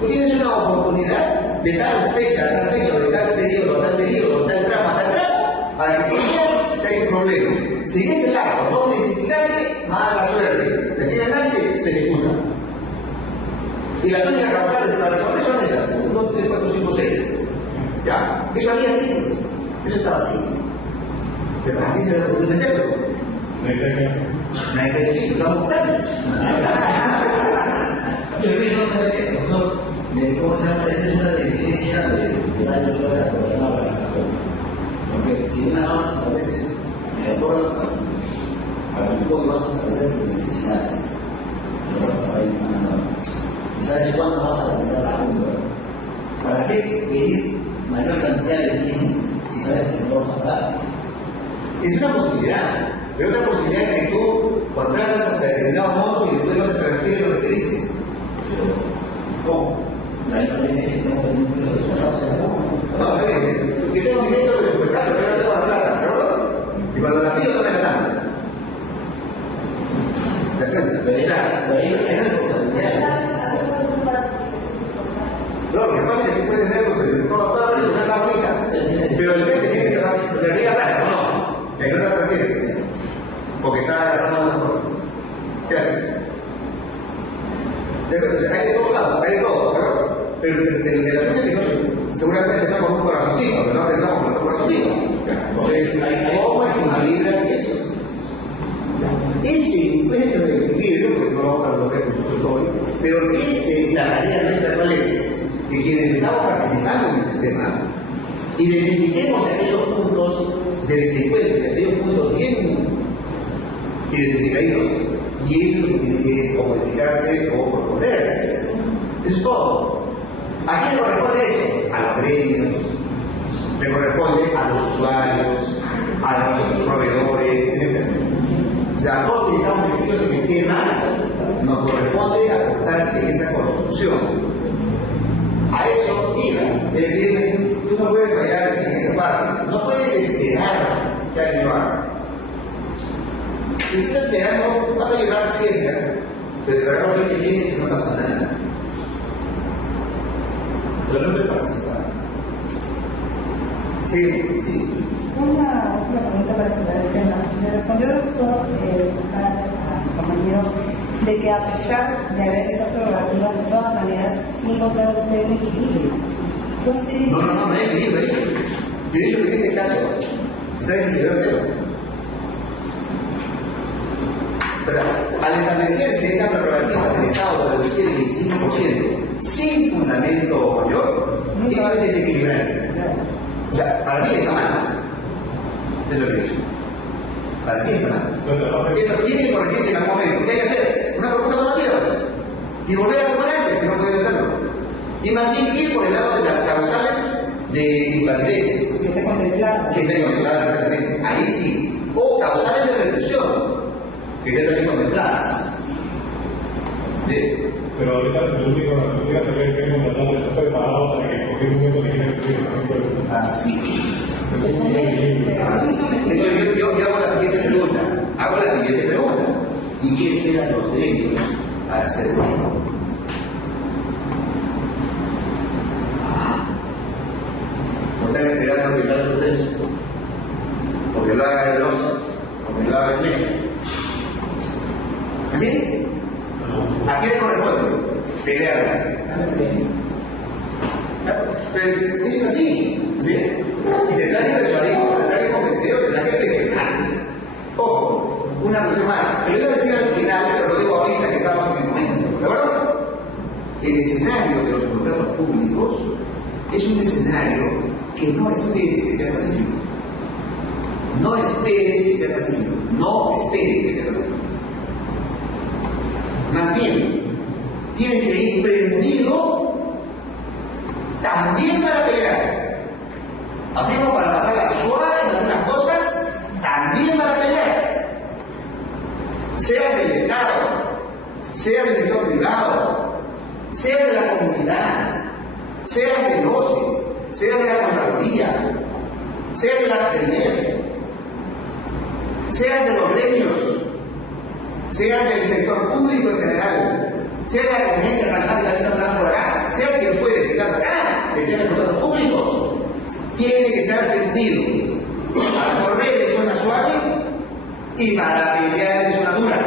tú tienes una oportunidad de tal fecha, o de tal periodo, tal tramo, para que digas si hay un problema. Si en ese lapso no te identificaste, mala suerte. De aquí en adelante se ejecuta. Y las únicas causales para resolver son esas: 1, 2, 3, 4, 5, 6. ¿Ya? Eso había así, pues. Eso estaba así. Pero a mí se le ocurrió meterlo. Nadie se le dijo, estamos grandes. Yo creo que ¿cómo se llama? Esa es una deficiencia de daño sobre la persona para la porque si una norma establece, de acuerdo a un código vas a establecer tus necesidades. No vas a pagar ninguna norma. ¿Y sabes cuándo vas a realizar la compra? ¿Para qué pedir mayor cantidad de bienes si sabes que no vas a pagar? Es una posibilidad. Pero otra posibilidad es que tú contratas hasta determinado monto y después no te transfieres lo que pediste. Pero, ¿cómo? La independencia que tengo un número de soldados. No, está bien. Yo tengo mi método presupuestario, pero no tengo la plata, ¿verdad? Y cuando la pido no me la dan. ¿Te entiendes? Pero ahí es responsabilidad. No, lo que pasa es que tú puedes tener todas las cosas tan bonitas, pero el jefe tiene que tener la plata, ¿no? Que no la transfiere. Porque está gastando una cosa. Hay de todos lados, hay de todo, ¿verdad? Pero el asunto es que no, seguramente empezamos con un corazoncito, pero no pensamos con otro corazoncito. Entonces, ¿cómo equilibras eso? Ese encuentro de equilibrio, porque no lo vamos a lograr nosotros hoy, pero la tarea nuestra cuál es, que quienes estamos participando en el sistema, identifiquemos aquellos puntos de desencuentro, aquellos puntos bien identificados, y eso es lo que tiene que modificarse o proponerse. Eso es todo. ¿A quién le corresponde eso? A los gremios, le corresponde a los usuarios, a los proveedores, etc. O sea, todos que estamos metidos en el tema, nos corresponde aportar en esa construcción. A eso iba. Es decir, tú no puedes fallar en esa parte. No puedes esperar que alguien lo haga. Si estás esperando, vas a llorar siempre. Desde la hora que tienes no pasa nada. Pero no te participar. Sí, sí. Una pregunta para cerrar el tema. Me respondió el doctor al compañero de que a pesar de haber esta prerrogativa, de todas maneras, sí encontrar usted un equilibrio. Entonces, No hay equilibrio. Yo he dicho que en este caso está desequilibrado el tema. Pero al establecerse esa prerrogativa del Estado de reducir el 25% sin fundamento mayor, eso es desequilibrante. O sea, para mí está mal. Es lo que he dicho. Para mí está mal. Eso tiene que corregirse en algún momento. ¿Qué hay que hacer? Una propuesta normativa. Y volver a como antes, que no pueden hacerlo. Y más bien ir por el lado de las causales de invalidez. que esté contemplado. Que estén contempladas precisamente. Ahí sí. O causales de reducción. Que estén también contempladas. ¿Sí? Pero ahorita lo único que hemos tratado es estar preparados para que en cualquier momento tiene que Así es. Entonces, Entonces yo hago la siguiente pregunta. ¿Y qué esperan los gremios para hacer bueno? ¿No están esperando que lo haga el Congreso? ¿O que lo haga el OSA? ¿O que lo haga el MEF? ¿Así? ¿A quién le corresponde? Pelear. Pero es así, ¿sí? Y tendrá que persuadir, tendrá que convencer, tendrá que presionar. Ojo, una cuestión más. Pero yo lo decía al final, pero lo digo ahorita que estamos en el momento, ¿de acuerdo? El escenario de los contratos públicos es un escenario que no esperes que sea pacífico. No esperes que sea pacífico. No esperes que sea pacífico. Más bien, tienes que ir prevenido también para pelear. Así como para pasarla suave en algunas cosas, también para pelear. Seas del Estado, seas del sector privado, seas de la comunidad, seas del OCE, seas de la Contraloría, seas del MEF, seas de los gremios, seas del sector público en general, seas de la comunidad internacional que también está hablando por acá, seas quien fuere, que estás acá, que tiene contratos públicos, tiene que estar prevenido para correr en zona suave y para pelear en zona dura.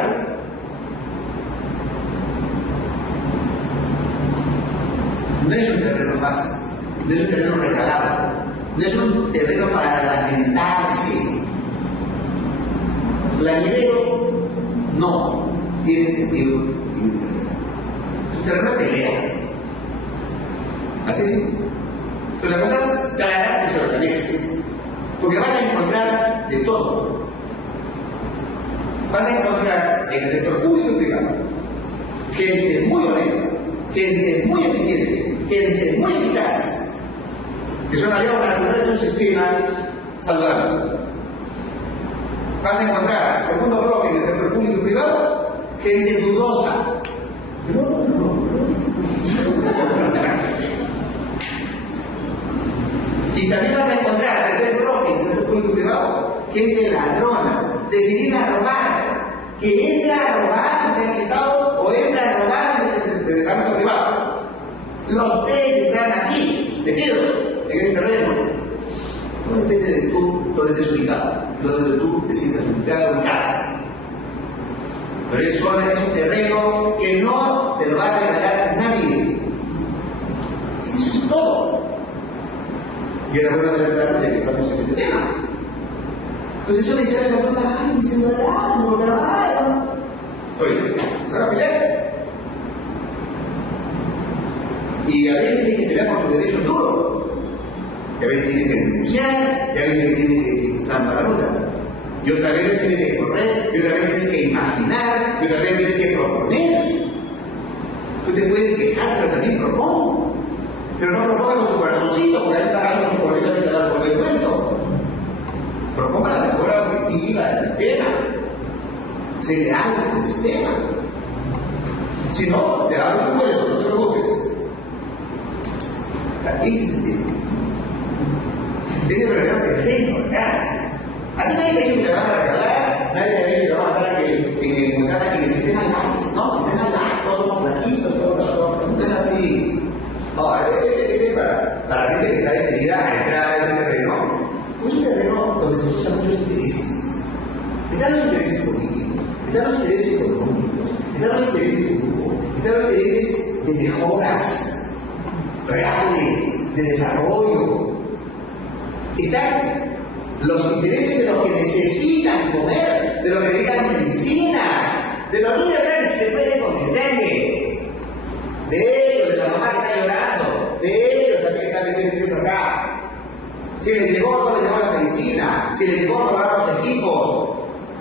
No es un terreno fácil, no es un terreno regalado, no es un terreno para lamentarse. Plañidero no tiene sentido. Es un terreno de pelea. Así es. Pero las cosas claras que se organizan. Porque vas a encontrar de todo. Vas a encontrar en el sector público y privado gente muy honesta, gente muy eficiente, gente muy eficaz, que son aliados para poner un sistema saludable. Vas a encontrar, segundo bloque, en el sector público y privado, gente dudosa. Y también vas a encontrar, tercer bloque, en el sector público y privado, gente ladrona, decidida a robar, que entra a robar en el Estado o entra a robar en el ámbito privado. Los tres están aquí, metidos en el terreno. No depende de tú donde estés ubicado, donde tú te sientas ubicado. Pero es un terreno que no te te lo va a regalar nadie. Eso es todo. Y era bueno adelantarlo ya que estamos en este tema. Entonces yo le decía a la doctora, ay, mi señora, no me lo hagan. Oye, ¿se va a pelear? Y a veces tienes que pelear por tus derechos duros. Y a veces tienes que denunciar, y a veces tienes que decir tanta la ruta. Y otra vez tienes que correr, y otra vez tienes que imaginar, y otra vez tienes que proponer. Tú te puedes quejar, pero también propon. Pero no propongas con tu corazoncito, porque ahí está dando su correctamente dado por el cuento. Proponga la mejora objetiva del sistema. Sé leal al sistema. Si no, te hago un juego, no te preocupes. Aquí se entiende. Es de verdad terreno acá. Aquí nadie te ha dicho que te van a regalar, nadie te ha dicho que te van a matar en el sistema light. No, el sistema light, todos somos flaquitos, todo. No es así. No, para gente que está decidida a entrar en este terreno, es un terreno donde se usan muchos intereses. Están los intereses políticos, están los intereses económicos, están los intereses de grupo, están los intereses de mejoras reales, de desarrollo. Están los intereses de los que necesitan comer, de los que necesitan medicinas, de los niños que se pueden con dengue, de ellos, de la mamá que está llorando, de ellos también que están metidos acá. Si les llegó o no les llegó la medicina, si les llegó o no pagaron los equipos,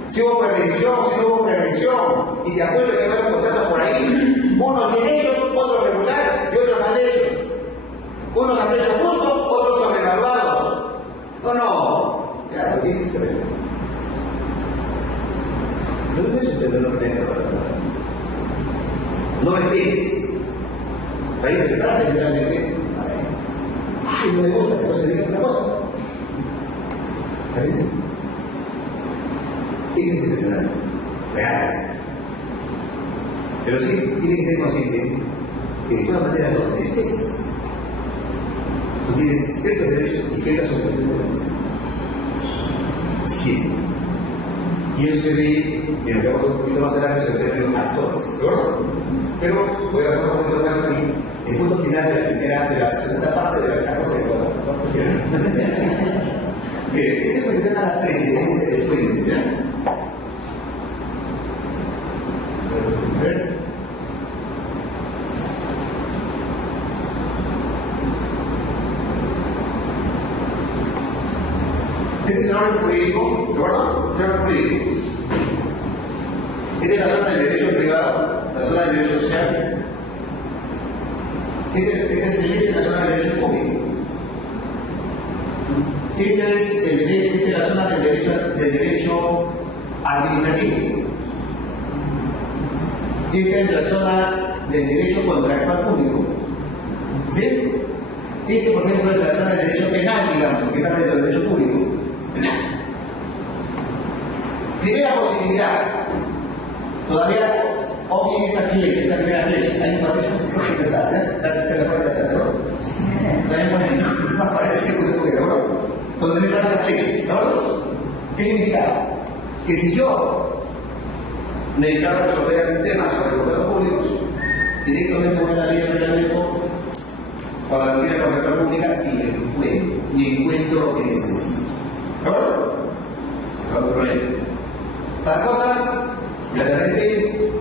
si hubo prevención, si no hubo prevención, y de acuerdo que van encontrando por ahí, unos bien hechos, otros regular y otros mal hechos. Unos a precio justo, otros sobrevaluados. No, ya lo dice el terreno. No es usted no tiene para nada. No me entiendes. Ahí prepárate mentalmente. Ay, no me gusta, entonces diga otra cosa. ¿Está bien? Ese es el escenario real. Pero sí, tiene que ser consciente que de todas maneras, donde estés, tú tienes ciertos derechos y ciertas obligaciones de la sociedad. Siempre. Y eso se ve, y nos vemos un poquito más adelante sobre el término actores, ¿de acuerdo? Pero voy a pasar un poquito más aquí. El punto final de la segunda parte de las 14 de toda. Este es lo que se llama la presidencia de sueños, ¿ya? Este es el orden jurídico, ¿de acuerdo? Este es el orden jurídico. Esta es la zona del derecho privado, la zona del derecho social. Esta es la zona del derecho público. Esta es la zona del derecho administrativo. Esta es la zona del derecho contractual público. ¿Sí? Este, por ejemplo, es la zona del derecho penal, digamos, porque está dentro del derecho público. Penal. Primera posibilidad. Todavía, o bien esta flecha, esta primera flecha, hay un patrón que está, la tercera parte de la tercera. Sabemos que no aparece de oro. Donde está la flecha, ¿de acuerdo? ¿Qué significa? Que si yo necesitaba resolver algún tema sobre los contratos públicos, directamente voy a la ley de reglamento para la ley de contratación pública y encuentro lo que necesito. ¿De acuerdo? No hay problema. Tal cosa, la de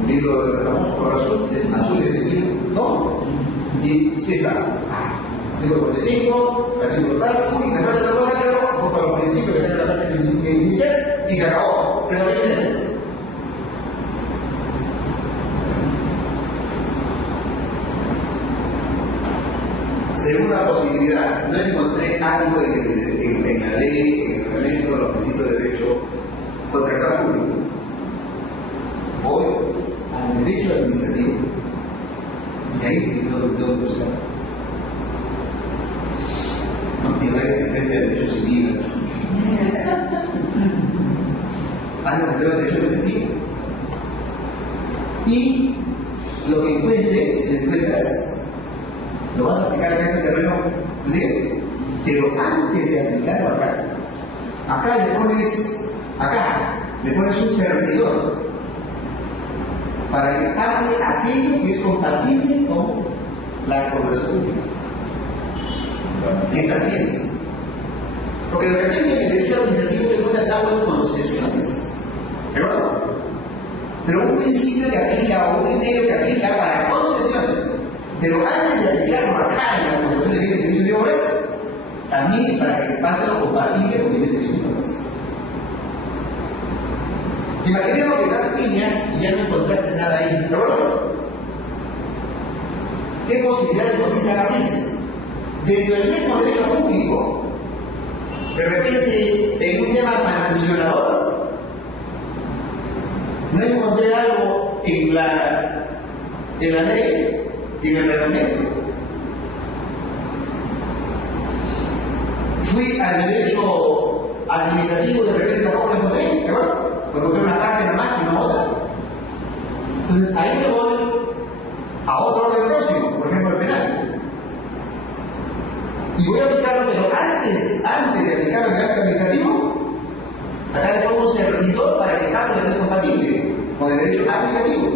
un libro de famoso por azul, es azul este libro, ¿no? Y sí está. Libro 45, artículo tal, uy, me falta otra cosa, claro, busco los principios que tiene la parte inicial y se acabó. Resolví el tema. Segunda posibilidad, no encontré algo en la ley, en el reglamento, los principios de derecho contractual público. Voy al derecho administrativo y ahí no lo tengo que buscar. No te vayas de frente al derecho civil. Hazlo de derecho administrativo. Y lo que encuentras, lo vas a aplicar acá en el terreno, ¿sí? Pero antes de aplicarlo acá le pones un servidor. para que pase aquello que es compatible con la corporación pública. Estas bienes. Porque de repente en el derecho administrativo te encuentras algo en concesiones. ¿Verdad? Pero un principio que aplica o un criterio que aplica para concesiones. Pero antes de aplicarlo acá en la constitución de bienes y servicios de obras, también es para que pase lo compatible con bienes y servicios de obras. Imaginemos que das piña y ya no encontraste nada ahí. ¿Verdad? ¿Qué posibilidades comienzan a abrirse? Dentro del mismo derecho público, de repente en un tema sancionador, no encontré algo en la ley y en el reglamento. Fui al derecho administrativo, de repente tampoco lo encontré, ¿verdad? Encontré una parte nada más y no otra. Entonces ahí me voy a otro orden próximo, por ejemplo el penal. Y voy a aplicarlo, pero antes de aplicarlo en el acto administrativo, acá le pongo un servidor para que pase lo que es compatible con el derecho administrativo.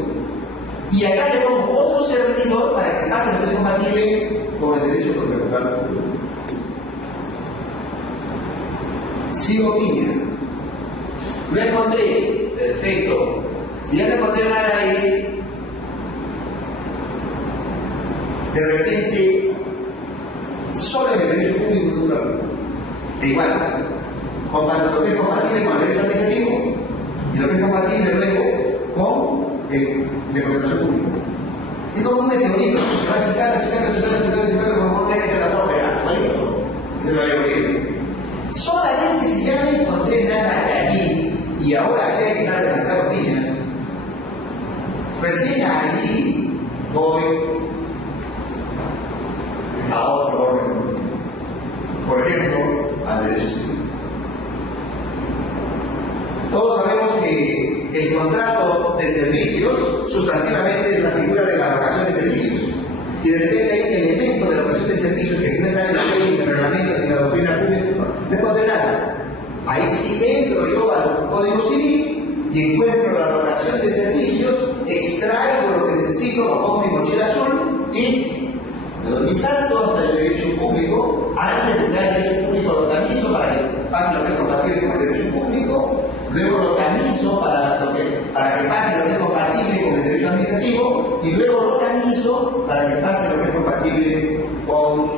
Y acá le pongo otro servidor para que pase lo que es compatible con el derecho procesal. Sigo piña. Lo encontré, perfecto. Si ya no encontré nada ahí, de repente, solo en el derecho público cultural. E igual, lo que es compatible con el derecho administrativo y lo que es compatible luego con el de contratación pública. Es como un meteorito que se va checando, como un que la atmósfera, igualito. Se lo había ocurrido. Solamente si ya no encontré nada allí y ahora sé que está demasiado piña, recién allí voy a otro orden. Por ejemplo, al derecho civil. Todos sabemos que el contrato de servicios sustantivamente es la figura de la vocación de servicios. Y de repente hay elementos de la vocación de servicios que no están en la ley, en el reglamento, en la doctrina pública. No encontré nada. Ahí sí entro yo al Código Civil y encuentro la vocación de servicios, extraigo lo que necesito, lo pongo en mi mochila azul y me doy mi salto hasta el derecho público. Antes de entrar al derecho público lo organizo para que pase lo que es compatible con el derecho público. Luego lo organizo para que pase lo que es compatible con el derecho administrativo y luego lo organizo para que pase lo que es compatible con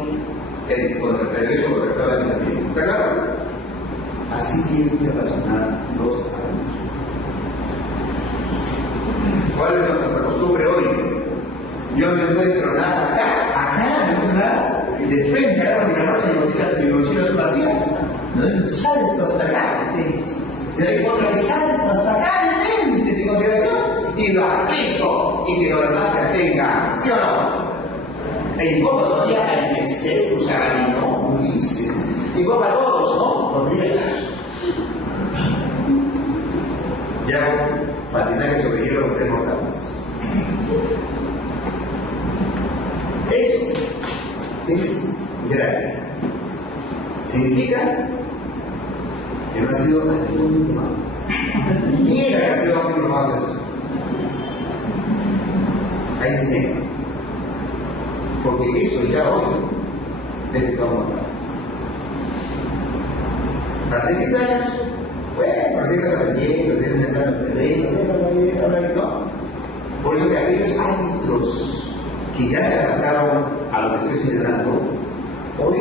el derecho corrector administrativo. ¿Está claro? Así tienen que razonar los alumnos. ¿Cuál es nuestra costumbre hoy? Yo no encuentro nada acá no encuentro nada. De frente agarro mi noche y mi mochila es vacía. ¿No? Salto hasta acá. Sí. De ahí otra vez salto hasta acá, sin consideración, y lo aplico y que lo demás se atenga. ¿Sí o no? E invoco todavía al Excelus, a Ulises. Invoca a todos, ¿no? Los griegos. Y hago patinaje sobre hielo con 3 mortales. Eso es grave. Significa que no ha sido ningún humano. Niega que ha sido ningún humano de eso. Ahí se niega. Porque eso ya hoy desde todo mundo. Hace 10 años, bueno, parece que se aprendiendo, tienen que entrar en el terreno, no. Por eso que aquellos árbitros que ya se adaptaron a lo que estoy señalando, hoy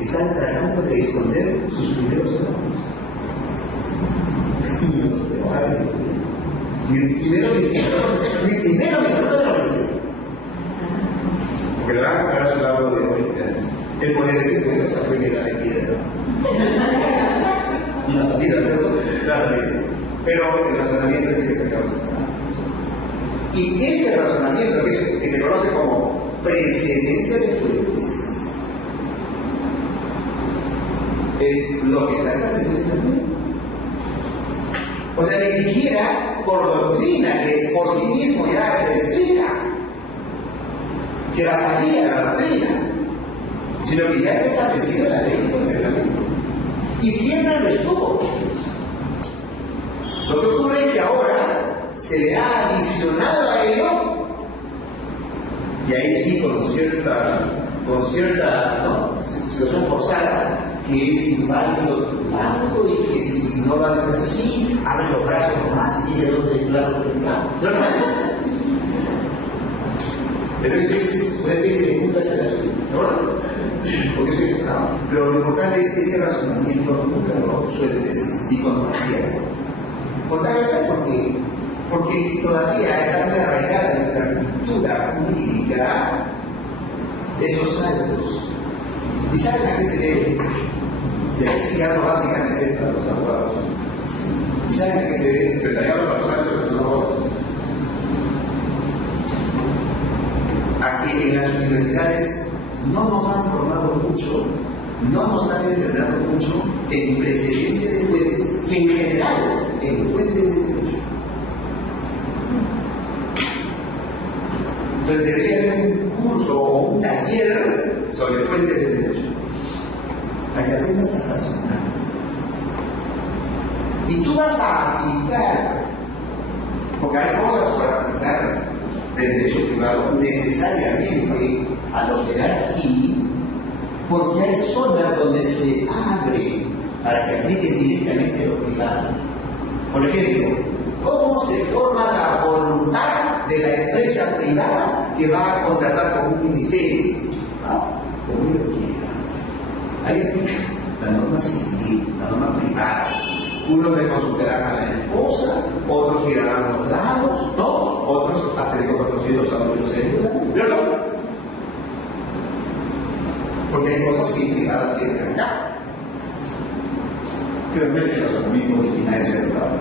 están tratando de esconder sus primeros errores. Primero mis errores de la religión. Porque le van a buscar a su lado de hoy. El poder decir, bueno, esa fue mi edad de piedra. La salida, pero el razonamiento es el que tengamos. Y ese razonamiento que se conoce como precedencia de fuentes es lo que está establecido en el mundo. O sea, ni siquiera por doctrina, que por sí mismo ya se explica que bastaría la doctrina, sino que ya está establecido en la ley con el reglamento. Y siempre lo estuvo. Lo que ocurre es que ahora se le ha adicionado Y ahí sí, con cierta ¿no? Situación forzada, que es inválido tu lado y que si no lo haces así, abre los brazos nomás y dime dónde claro. Pero eso es una especie de nunca se la ley, ¿no? Porque eso es nada. Pero lo importante es que este razonamiento nunca lo sueltes y contagia. Contagia, ¿sabes por qué? Porque todavía está muy arraigada en nuestra cultura jurídica esos saltos. ¿Y saben a qué se debe? Y aquí se llama básicamente para los abogados. ¿Y saben a qué se debe? Detallamos para los saltos de los abogados. Aquí en las universidades no nos han formado mucho, no nos han entrenado mucho en precedencia de fuentes y en general en fuentes de derecho. Entonces debería haber un curso o un taller sobre fuentes de derecho para que aprendas a razonar. Y tú vas a aplicar, porque hay cosas para aplicar del derecho privado necesariamente a lo legal aquí, porque hay zonas donde se abre para que apliques directamente lo privado. Por ejemplo, ¿cómo se forma la voluntad de la empresa privada que va a contratar con un ministerio? Como lo quiera. Ahí aplica la norma civil, la norma privada. Uno le consultará a la esposa, otros girarán los dados, ¿no? Otros hasta de 400 años de deuda. Pero no. Porque hay cosas sí privadas que entran acá. Pero no es que los mismos originales se lograron.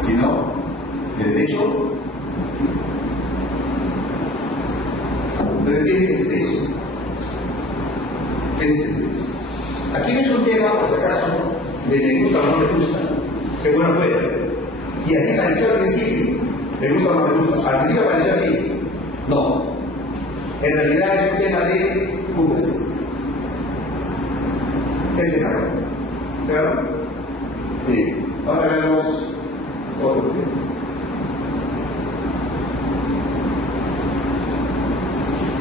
Sino de derecho. Entonces, ¿qué es el peso? ¿Qué es el peso? Aquí no es un tema, por si acaso, de le gusta o no le gusta, que bueno fue. Y así pareció al principio, le gusta o no le gusta. Al principio pareció así. No. En realidad es un tema de cúbrese. Es de nada. ¿Claro? Bien. Ahora vemos otro tema.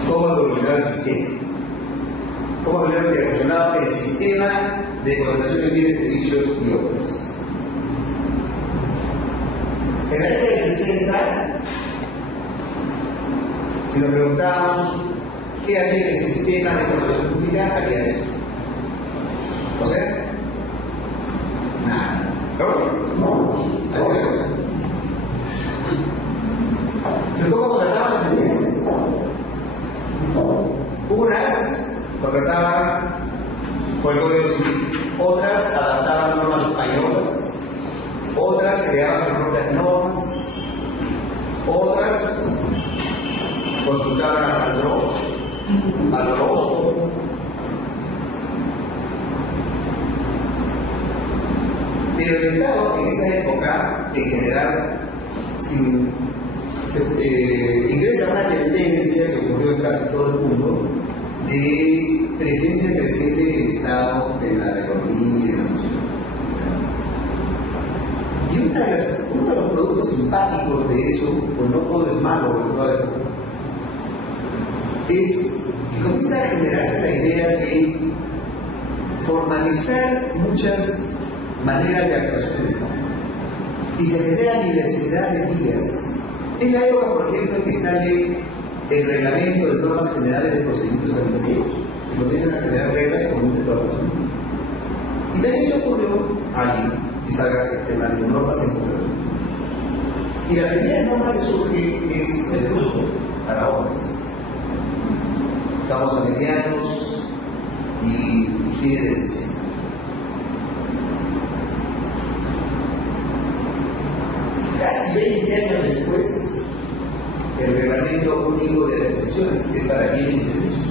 ¿Cómo evolucionar el sistema? ¿Cómo ha evolucionado el sistema de contratación de bienes, servicios y obras? En la década del 60, si nos preguntamos qué había en el sistema de contratación pública, había esto. O sea, nada. ¿No? Así es la cosa. ¿Pero cómo contrataban las empresas? Unas contrataban con el Código Civil, otras adaptaban normas españolas, otras creaban sus propias normas, otras consultaban a Sandros, a Orozco. Pero el Estado en esa época, en general, ingresa una tendencia que ocurrió en casi todo el mundo de presencia creciente del Estado, de la economía, de la sociedad. Y uno de los productos simpáticos de eso, pues no todo es malo, es que comienza a generarse la idea de formalizar muchas maneras de actuación del Estado. Y se genera diversidad de vías. Es la época, por ejemplo, en que sale el reglamento de normas generales de procedimientos administrativos. Se comienzan a generar reglas comunes de todos los mundos. Y también se ocurrió allí que salga el tema de normas en contratación. Y la primera norma que surge es el flujo para obras. Estamos a mediados y fines del 60. Casi 20 años después, el reglamento único de adquisiciones, que es para bienes y servicios,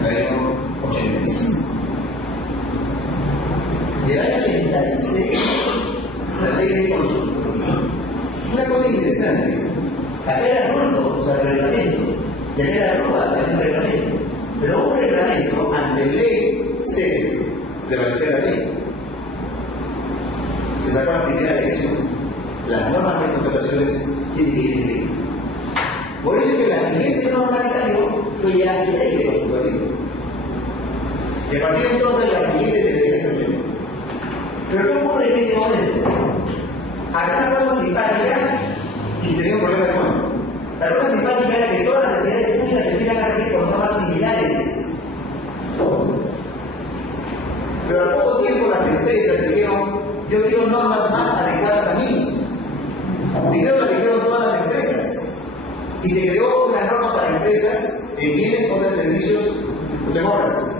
el año 85. Y el año 86, la ley de consultoría. Una cosa interesante, acá era roto, o sea, el reglamento, y acá era roba, el reglamento. Pero hubo un reglamento ante ley se prevaleció la ley. Se sacó la primera lección. Las normas de contrataciones tiene que ir en ley. Por eso es que la siguiente norma que salió fue ya ley de consultoría. Y a partir de entonces la siguiente se debería hacer ley. Pero ¿qué ocurre en este momento? Acá una cosa simpática y tenía un problema de fondo. La cosa simpática era que todas las entidades públicas empiezan a regir con normas similares. Pero al poco tiempo las empresas dijeron, yo quiero normas más adecuadas a mí. Primero lo dijeron todas las empresas. Y se creó una norma para empresas en bienes contra servicios de horas.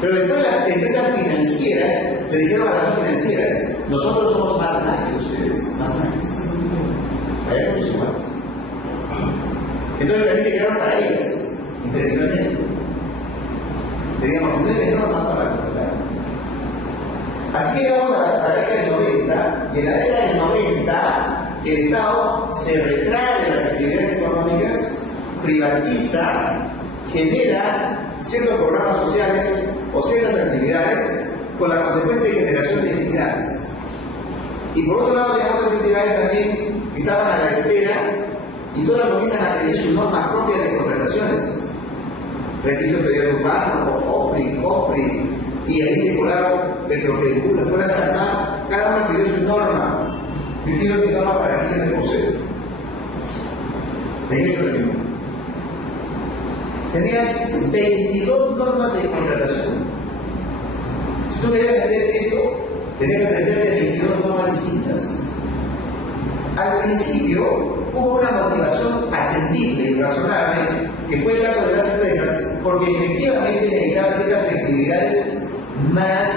Pero después las empresas financieras le dijeron a las financieras, nosotros somos más nice que ustedes, más nice. Vayamos iguales. Entonces también se crearon para ellas. Y terminó en esto. Teníamos 9 normas para controlar. Así que llegamos a la década del 90, y en la década del 90 el Estado se retrae de las actividades económicas, privatiza, genera ciertos programas sociales o ciertas actividades con la consecuente generación de entidades. Y por otro lado, digamos, las entidades también estaban a la espera y todas comienzan a tener su norma propia de contrataciones. Registro Federal Urbano, COPRI, y ahí se colaron Petroperú, Fuerzas Armadas, cada uno pidió su norma. Yo quiero mi norma para quienes me poseen. En eso terminó. Tenías 22 normas de contratación. Si tú querías aprender esto, tenías que aprender de 22 normas distintas. Al principio hubo una motivación atendible y razonable, que fue el caso de las empresas, porque efectivamente necesitaban ciertas flexibilidades más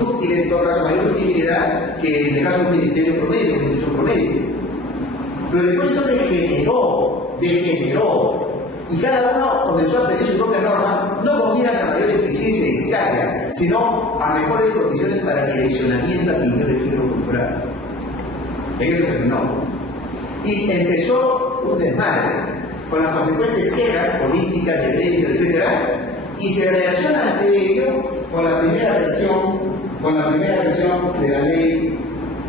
útiles, en todo caso, mayor utilidad que en el caso de un ministerio promedio, una institución promedio. Pero después eso degeneró, y cada uno comenzó a pedir su propia norma, no con miras a mayor eficiencia y eficacia, sino a mejores condiciones para direccionamiento a quien yo le quiero comprar. En eso terminó. Y empezó un desmadre, con las consecuentes quejas políticas, de crédito, etc. Y se reacciona ante ello con la primera versión de la ley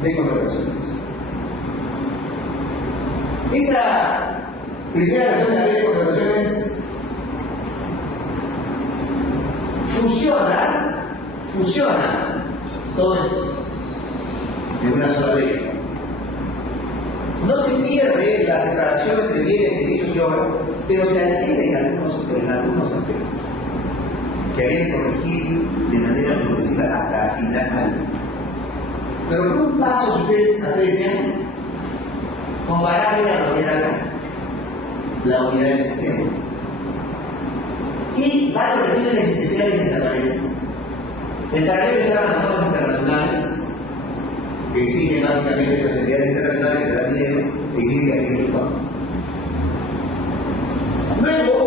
de contrataciones. Esa primera versión de la ley de contrataciones fusiona todo esto en una sola ley. No se pierde la separación entre bienes, servicios y obras, pero se altera en algunos aspectos que había que corregir de manera progresiva hasta afinar algo. Pero fue un paso, si ustedes aprecian, comparable a lo que era la unidad del sistema. Y varios regímenes especiales desaparecen. En paralelo estaban las normas internacionales, que exigen básicamente las entidades internacionales que dan dinero, que exigen que aquellos pagos. Luego,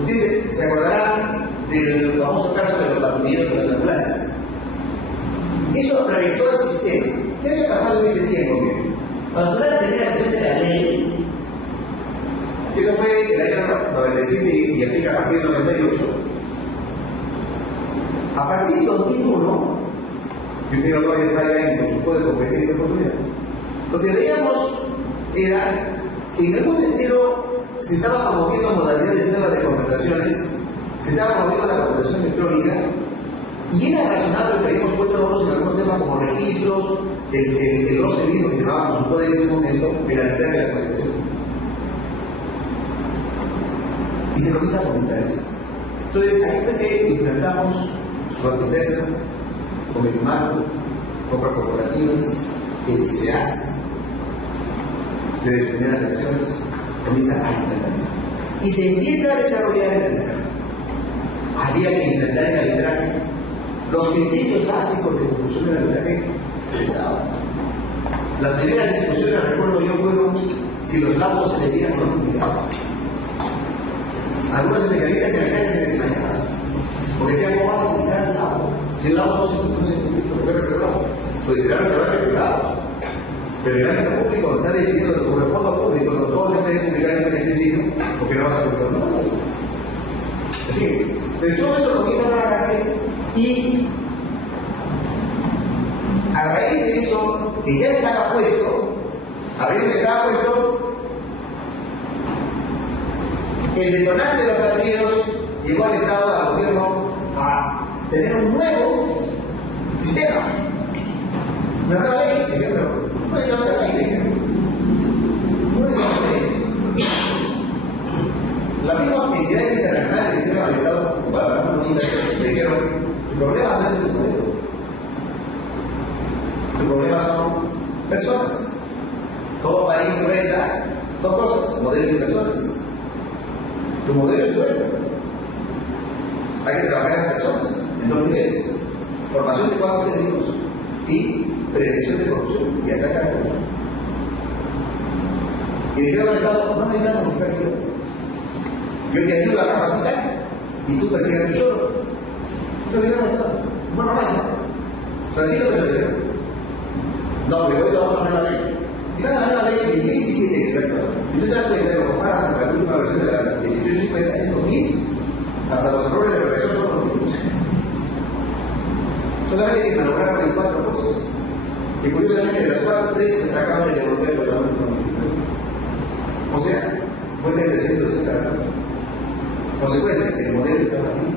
ustedes se acordarán del famoso caso de los patrulleros en las ambulancias. Eso reventó el sistema. ¿Qué había pasado en este tiempo? Cuando se da la primera versión de la ley, eso fue el año 97 y aplica a partir del 98. A partir del 2001, yo creo que todavía está ahí con su poder de competencia y oportunidad, lo que veíamos era que en el mundo entero se estaban promoviendo modalidades nuevas de contrataciones, se estaba promoviendo la contratación electrónica, y era razonable que habíamos puesto nosotros en algunos temas como registros, el los servicios que se llamaba con su poder en ese momento, de la realidad de la contratación. Y se comienza a fomentar eso. Entonces, ahí fue que implantamos Subasta con el marco, compras corporativas, el SEAS, de las primeras elecciones, comienza a implementarse. Y se empieza a desarrollar el arbitraje. Había que implementar el arbitraje, los criterios básicos de conclusión del arbitraje del Estado. Las primeras discusiones, recuerdo yo, fueron si los laudos se debían o no publicar. Algunos especialistas en la calle se desmayaban, porque decían, ¿cómo vas a publicar un laudo? Si el laudo no se fue reservado, pues será reservado el privado. Pero el ámbito público está decidiendo sobre el fondo público, no todos se pueden publicar en el ejercicio, porque no vas a publicar un laudo. Así que, de todo eso comienza a trabajarse y a raíz de eso que ya estaba puesto, habiendo que estaba puesto, el detonante de los partidos llegó al Estado, al gobierno, a tener un nuevo sistema. Una nueva ley, por ejemplo. No es otra ley, por ejemplo. No es otra ley. Las mismas entidades internacionales que dijeron al Estado, le dijeron, el problema no es el modelo. El problema son personas. Todo país renta dos cosas, modelo y personas. Tu modelo es bueno. Hay que trabajar en personas, en dos niveles. Formación de cuadros técnicos y prevención de corrupción y ataque a la corrupción. Y dijeron al Estado, no necesitamos modificar yo te ayudo a capacitar y tú persigues tus lloros. Eso le dijeron al Estado. Bueno, no pasa. Francisco te lo dijeron. No, pero hoy vamos a poner la ley. Y van a poner la ley del 17 que está. Y tú te das cuenta de lo comparas con la última versión de la 1850, es lo mismo. Hasta los errores de redacción son los mismos. Solamente hay que malograr 24 cosas. Y curiosamente de las 4, 3 se acaban de devolver el reglamento. O sea, puede ser 360. Consecuencia, el modelo está aquí.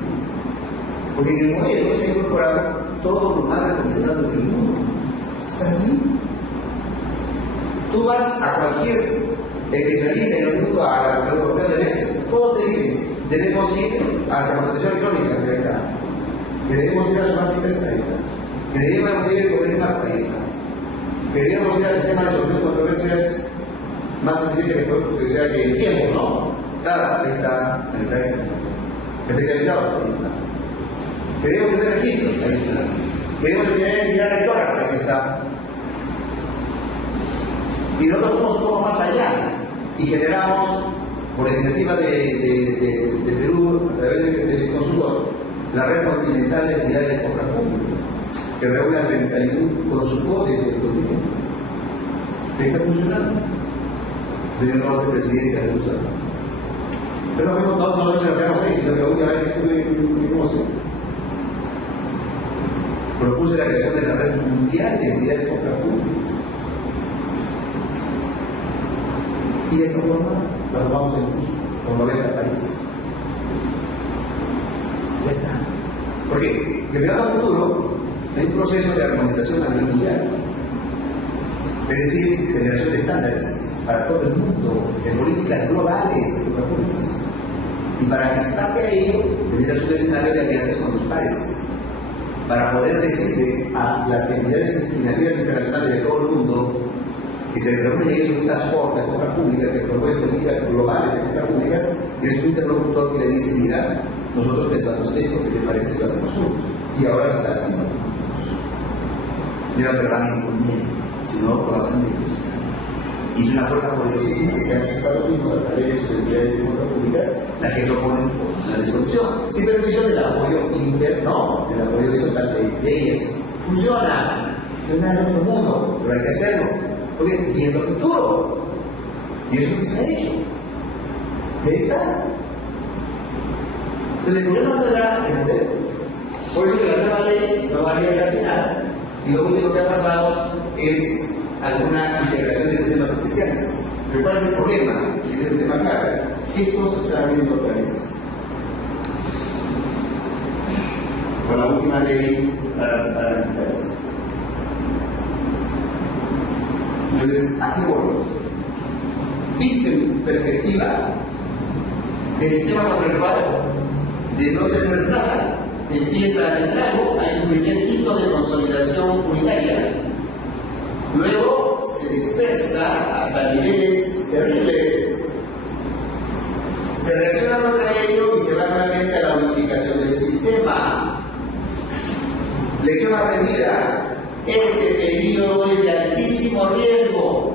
Porque en el modelo se ha incorporado todo lo más recomendado del mundo. Está aquí. Tú vas a cualquier especialista en el mundo, a la Europea de México, todos te dicen, debemos ir hacia la protección electrónica, que ahí está. Que debemos ir a su más inversa, ahí está. Que debemos ir al gobierno marco, ahí está. Que debemos ir al sistema de solución de controversias más eficiente que sea que el tiempo, ¿no? Nada, ahí está, especializado, ahí está. Que debemos tener registros, ahí está. Que debemos tener entidad rectora, ahí está. Y nosotros fuimos un poco más allá y generamos, por iniciativa de Perú, a través del consultor, la red continental de entidades de compra pública, que regula 31 consultores del continente. Está funcionando. De no ser presidente de Jerusalén. Pero no lo quedamos ahí, sino que la última vez que estuve en Moscú, propuse la creación de la red mundial de entidades de compra pública. Y de esta forma la tomamos en curso, con 90 países. Ya está. Porque, de mirando al futuro, hay un proceso de armonización a nivel mundial. Es decir, generación de estándares para todo el mundo, de políticas globales de compras públicas. Y para anticiparte a ello, deberías un escenario de alianzas con tus pares, para poder decirle a las entidades financieras internacionales de todo el mundo que se reúnen ellos en un task force de compras públicas que promueven políticas globales de compras públicas, y es un interlocutor que le dice, mira, nosotros pensamos esto, ¿qué te parece si lo hacemos juntos? Y ahora se está haciendo juntos. Mira, pero también conviene, si no, lo hacen ellos. Y es una fuerza poderosísima que se han Estados Unidos a través de sus entidades de compras públicas, las que proponen fórmulas de solución, sin permiso del apoyo interno, del apoyo horizontal de leyes. Funciona, no es nada de otro mundo, pero hay que hacerlo. Porque viendo el futuro. Y eso es lo que se ha hecho. Y ahí está. Entonces el problema no era el modelo. Por eso que la nueva ley no varía casi nada. Y lo único que ha pasado es alguna integración de sistemas especiales. Pero ¿cuál es el problema? Y es el tema clave. Esto se está viendo otra vez. Con la última ley para la integración. Entonces, ¿a qué voy? Visto en perspectiva del sistema controlado de no tener nada, empieza el trago, hay un primer hito de consolidación unitaria. Luego se dispersa hasta niveles terribles. Se reacciona contra ello y se va nuevamente a la unificación del sistema. Lección aprendida. Este periodo es de altísimo riesgo,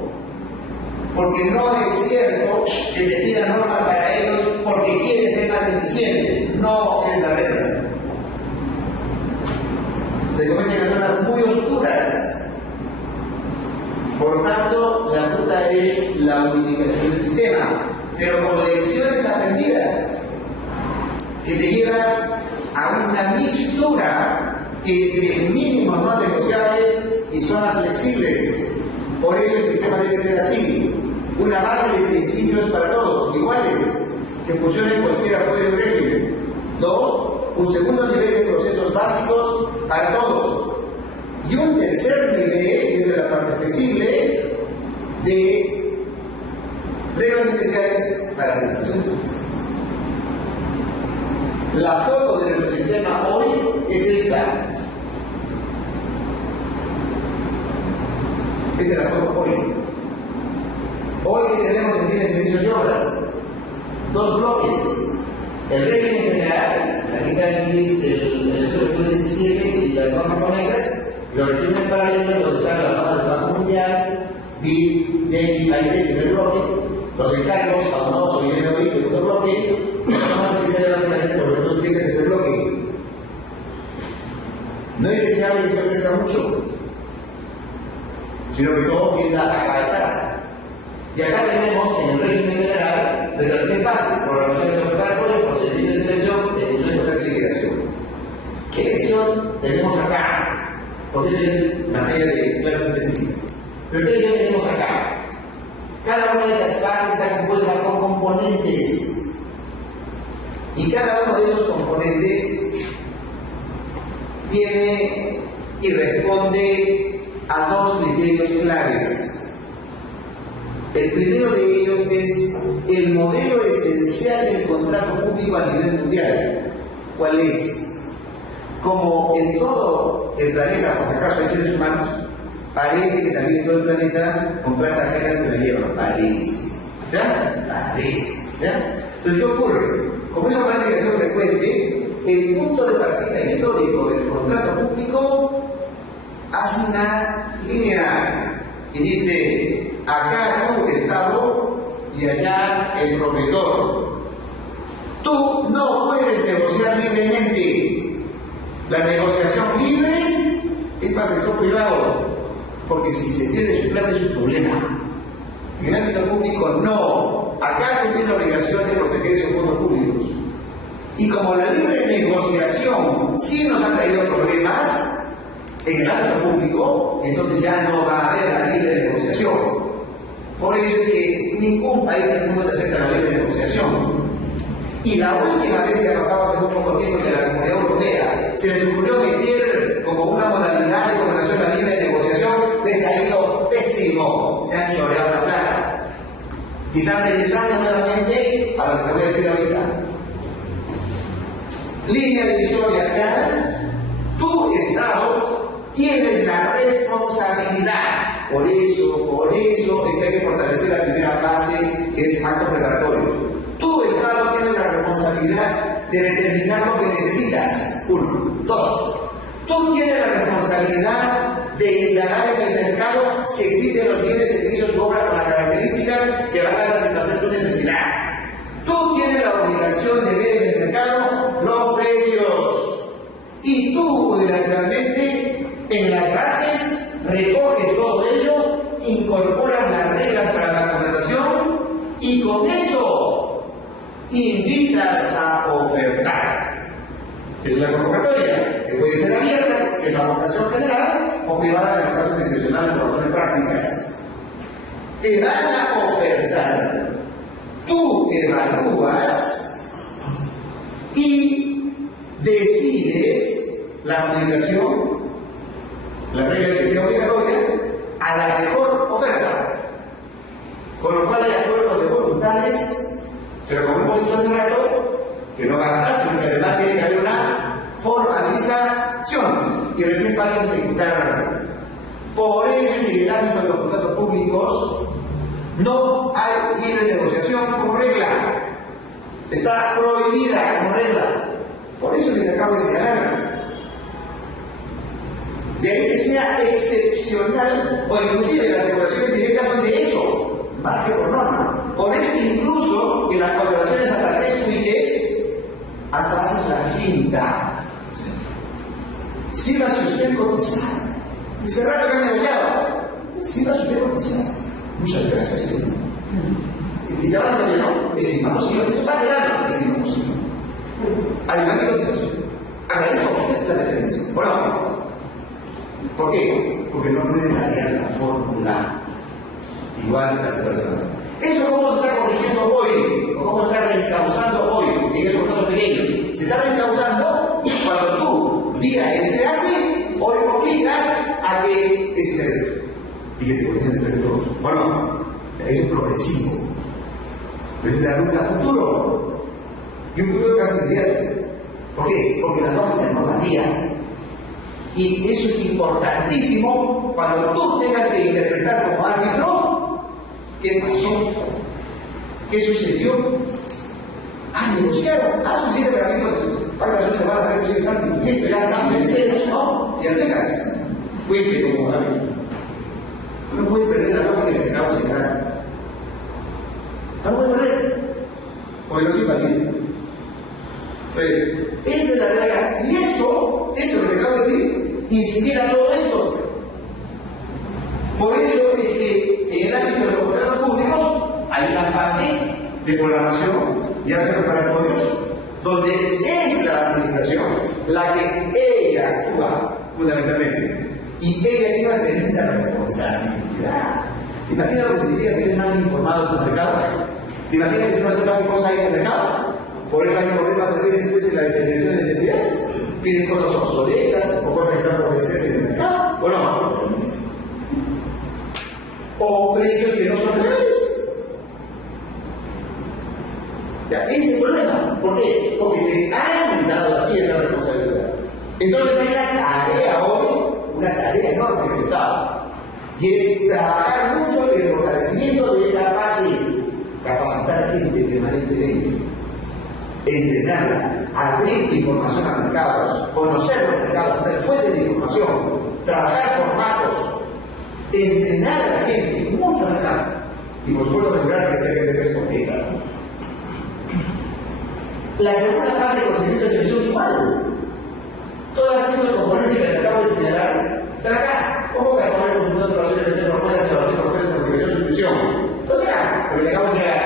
porque no es cierto que te pidan normas para ellos porque quieren ser más eficientes. No es la regla. Se cometen zonas muy oscuras. Por tanto, la ruta es la unificación del sistema, pero con lecciones aprendidas que te llevan a una mixtura entre mínimos no negociables y zonas flexibles. Por eso el sistema debe ser así. Una base de principios para todos, iguales, que funcionen cualquiera fuera del régimen. 2. Un segundo nivel de procesos básicos para todos. Y un tercer nivel, que es de la parte flexible, de reglas especiales para situaciones especiales. La foto de nuestro sistema hoy es esta. Esta es la foto hoy. Hoy que tenemos en bienes, servicios y obras, 2 bloques. El régimen general, aquí está el 17 y las normas japonesas, y los regímenes paralelos donde están las normas del Banco Mundial, BID, JEI, AID, primer bloque, los encargos, abonados o IMOI, segundo bloque, las normas especiales básicamente por lo que utiliza en ese bloque. No es deseable que esto crezca mucho, sino que todo tienda a estar. Y acá tenemos en el régimen federal nuestras 3 fases: programación de preparatorio, procedimiento de selección, ejecución de contrato y liquidación. ¿Qué elección tenemos acá? Porque es materia de clases específicas. Pero ¿qué elección tenemos acá? Cada una de estas fases está compuesta por componentes. Y cada uno de esos componentes tiene y responde a 2 criterios claves. El primero de ellos es el modelo esencial del contrato público a nivel mundial. ¿Cuál es? Como en todo el planeta, por si acaso hay seres humanos, parece que también en todo el planeta con plantas ajenas se la llevan. Parece. ¿Ya? Parece. ¿Ya? Entonces, ¿qué ocurre? Como eso parece que ha sido frecuente, el punto de partida histórico del contrato público hace una línea y dice: acá tú, Estado, y allá el proveedor. Tú no puedes negociar libremente. La negociación libre es para el sector privado, porque si se pierde su plata es su problema. En el ámbito público no. Acá tú tienes la obligación de proteger esos fondos públicos. Y como la libre negociación sí nos ha traído problemas en el ámbito público, entonces ya no va a haber la libre negociación. Por eso es que ningún país del mundo te acepta la libre negociación. Y la última vez que ha pasado hace muy poco tiempo que la Comunidad Europea se les ocurrió meter como una modalidad de coordinación la libre negociación, les ha ido pésimo. Se han choreado la plata. Y están regresando nuevamente a lo que te voy a decir ahorita. Línea divisoria clara. Tu Estado tienes la responsabilidad. Por eso es que hay que fortalecer la primera fase, que es actos preparatorios. Tu Estado tiene la responsabilidad de determinar lo que necesitas. 1. 2. Tú tienes la responsabilidad de indagar en el mercado si existen los bienes, servicios u obras con las características que van a satisfacer tu necesidad. Tú tienes la obligación de ver en el mercado los precios. Y tú, unilateralmente, en las bases, recoges todo ello, incorporas las reglas para la contratación y con eso invitas a ofertar. Es una convocatoria que puede ser abierta, que es la vocación general, o privada de los casos excepcionales por razones prácticas. Te van a ofertar, tú evalúas y decides la adjudicación, la regla es que sea obligatoria, a la mejor oferta. Con lo cual hay acuerdos de voluntades, pero como hemos dicho hace rato, que no basta, sino que además tiene que haber una formalización y recién para ejecutar. Por eso en el ámbito de los contratos públicos no hay libre negociación como regla. Está prohibida como regla. Por eso les acabo de señalar. De ahí que sea excepcional, o inclusive las negociaciones directas son de hecho, más que por norma. Por eso incluso en las contrataciones hasta 3 suites, hasta haces la finta. Sírvase usted cotizar. Dice rato que han negociado. Sírvase usted cotizar. Muchas gracias, señor. Y te van a decir, no, estimamos, señor, esto está quedando. Estimamos, señor. Adelante cotización. Agradezco a usted la deferencia. ¿O no? ¿Por qué? Porque no puede variar la fórmula igual la situación. ¿Eso cómo se está corrigiendo hoy? ¿O cómo se está reencauzando hoy en esos contratos pequeños? Se está reencauzando cuando tú, vía el SEACE, hoy obligas a que es derecho. Y que te corrigen este derecho. Bueno, eso es progresivo. Pero es la ruta a futuro. Y un futuro casi inmediato. ¿Por qué? Porque la norma no varía. Y eso es importantísimo cuando tú tengas que interpretar como árbitro qué pasó, qué sucedió. Negociaron. Sucede para mí, entonces, pagas una semana, pero sigues tanto, listo, ya estamos en serio, no, y Artegas, fuiste como árbitro. No puedes perder la lógica que te acabo de señalar. No puedes perder, porque no es inválido. Esa es la realidad. Y eso lo que acabo de decir, inspira todo esto. Por eso es que en el ámbito de los contratos públicos hay una fase de programación y de preparatorios donde es la administración la que ella actúa fundamentalmente. Y ella tiene una tremenda responsabilidad. ¿Te imaginas lo que significa que eres mal informado en tu mercado? ¿Te imaginas que tú no sabes qué cosa hay en el mercado? Por eso hay problemas a veces después en la determinación de necesidades. Piden cosas obsoletas o cosas que están por vencerse en el mercado. ¿O no? O precios que no son reales. Ya, ese es el problema. ¿Por qué? Porque te han dado a ti esa responsabilidad. Entonces hay una tarea hoy, una tarea enorme en el Estado. Y es trabajar mucho en el fortalecimiento de esta fase. Capacitar gente permanentemente. Entrenarla, abrir información a mercados, conocer los mercados, tener fuentes de información, trabajar formatos, entrenar a la gente, mucho mercado. Y por supuesto asegurar que sea gente respondida. La segunda fase de procedimiento de selección igual. Todas estos componentes que acabo de señalar están acá. ¿Cómo que acabo de consultar sobre las relaciones de propuestas y evaluación de procesos de certificación de suscripción? Entonces acá, porque le acabo de señalar.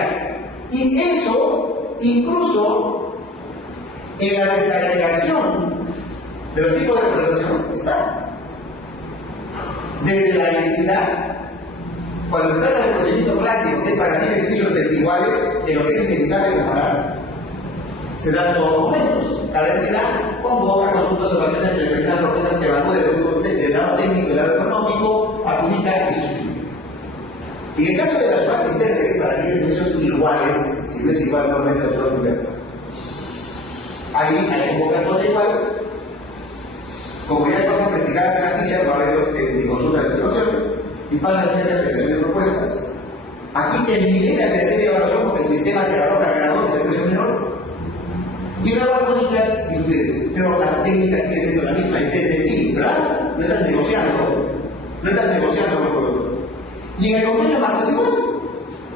Y eso incluso en la desagregación de los tipos de contratación está. Desde la identidad, cuando se trata del procedimiento clásico, que es para fines servicios desiguales en lo que es inevitable comparar, se dan todos los momentos. Cada entidad convoca consultas o relaciones entre determinadas propuestas que evacúen del lado técnico y del lado económico, adjudica y se suscribe. Y en el caso de la subasta inversa, que es para fines servicios iguales, si no es igual, normalmente la subasta inversa. Ahí hay convocatoria igual. Como ya hay cosas practicadas en la ficha, no va a haber ni consulta de situaciones y para la siguiente aplicación de propuestas. Aquí te liberas de hacer evaluación porque el sistema te arroja ganadores de precio menor y luego adjudicas y suscribes. Pero la técnica sigue siendo la misma y desde ti, ¿verdad? No estás negociando con el producto. Y en el convenio marco es igual.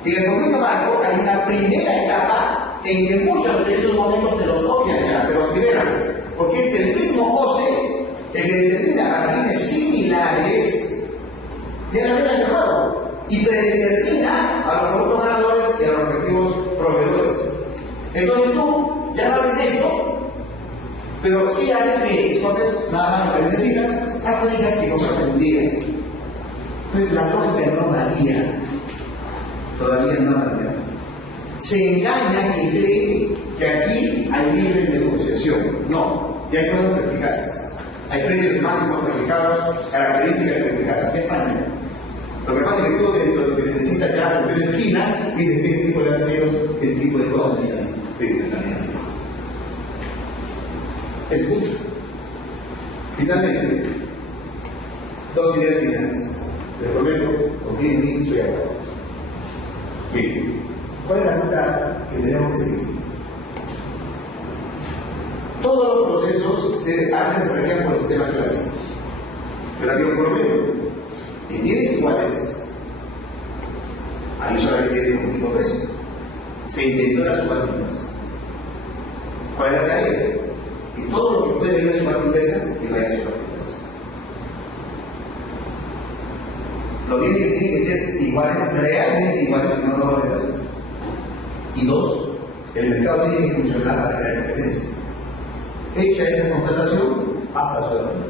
En el convenio marco hay una primera etapa en que muchos de esos momentos te los copian ya, te los liberan, porque es el mismo OCE el que determina a fines similares de la regla llamado y predetermina a los productos ganadores y a los respectivos proveedores. Entonces tú ya no haces esto, pero sí haces que escoges nada más lo que necesitas, adjudicas que cosas te día. Entonces la lógica no varía, todavía no varía. Se engaña quien cree que aquí hay libre negociación. No, ya hay cosas verificadas. Hay precios máximos verificados, características verificadas. Es tan bien. Lo que pasa es que tú, dentro de lo que necesitas ya funciones finas, dices qué tipo de aseos, qué tipo de cosas necesitas. Es justo. Finalmente, dos ideas finales. Les prometo, confíen en mí, soy abogado. Bien. ¿Cuál es la ruta que tenemos que seguir? Todos los procesos antes se regían por el sistema clásico. Relativo promedio. En bienes iguales, ahí solamente hay un tipo de precio. Se intentó la subasta inversa. ¿Cuál es la tarea? Que todo lo que puede ir a subasta inversa, que vaya a subasta inversa. Los bienes que tienen que ser iguales, realmente iguales, si no, no van a pasar. Y dos, el mercado tiene que funcionar para crear competencia. Hecha esa constatación, pasa a su demanda.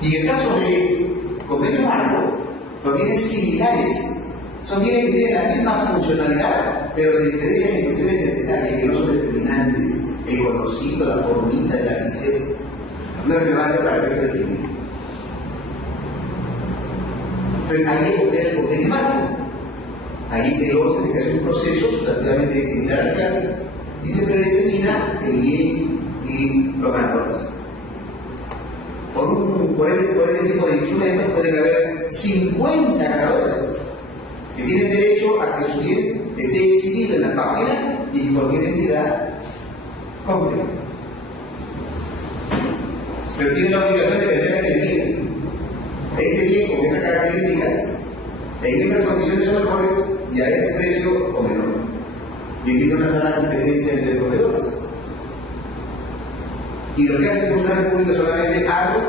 Y en el caso de convenio marco, los bienes similares. Son bienes que tienen la misma funcionalidad, pero se diferencian en cuestiones de detalle que no son determinantes. El colorcito, la formita, el lapicero, no es relevante para el efecto de clínico. Entonces, ahí es el convenio marco. Ahí el otro se hace un proceso sustantivamente similar al clásico y se predetermina el bien y los ganadores. Por este tipo de instrumentos pueden haber 50 ganadores que tienen derecho a que su bien esté exhibido en la página y cualquier entidad compre. Pero tienen la obligación de vender el bien. Ese bien con esas características, en esas condiciones son mejores y a ese precio o menor. Y empieza una sana competencia entre proveedores. Y lo que hace el funcionario público solamente algo,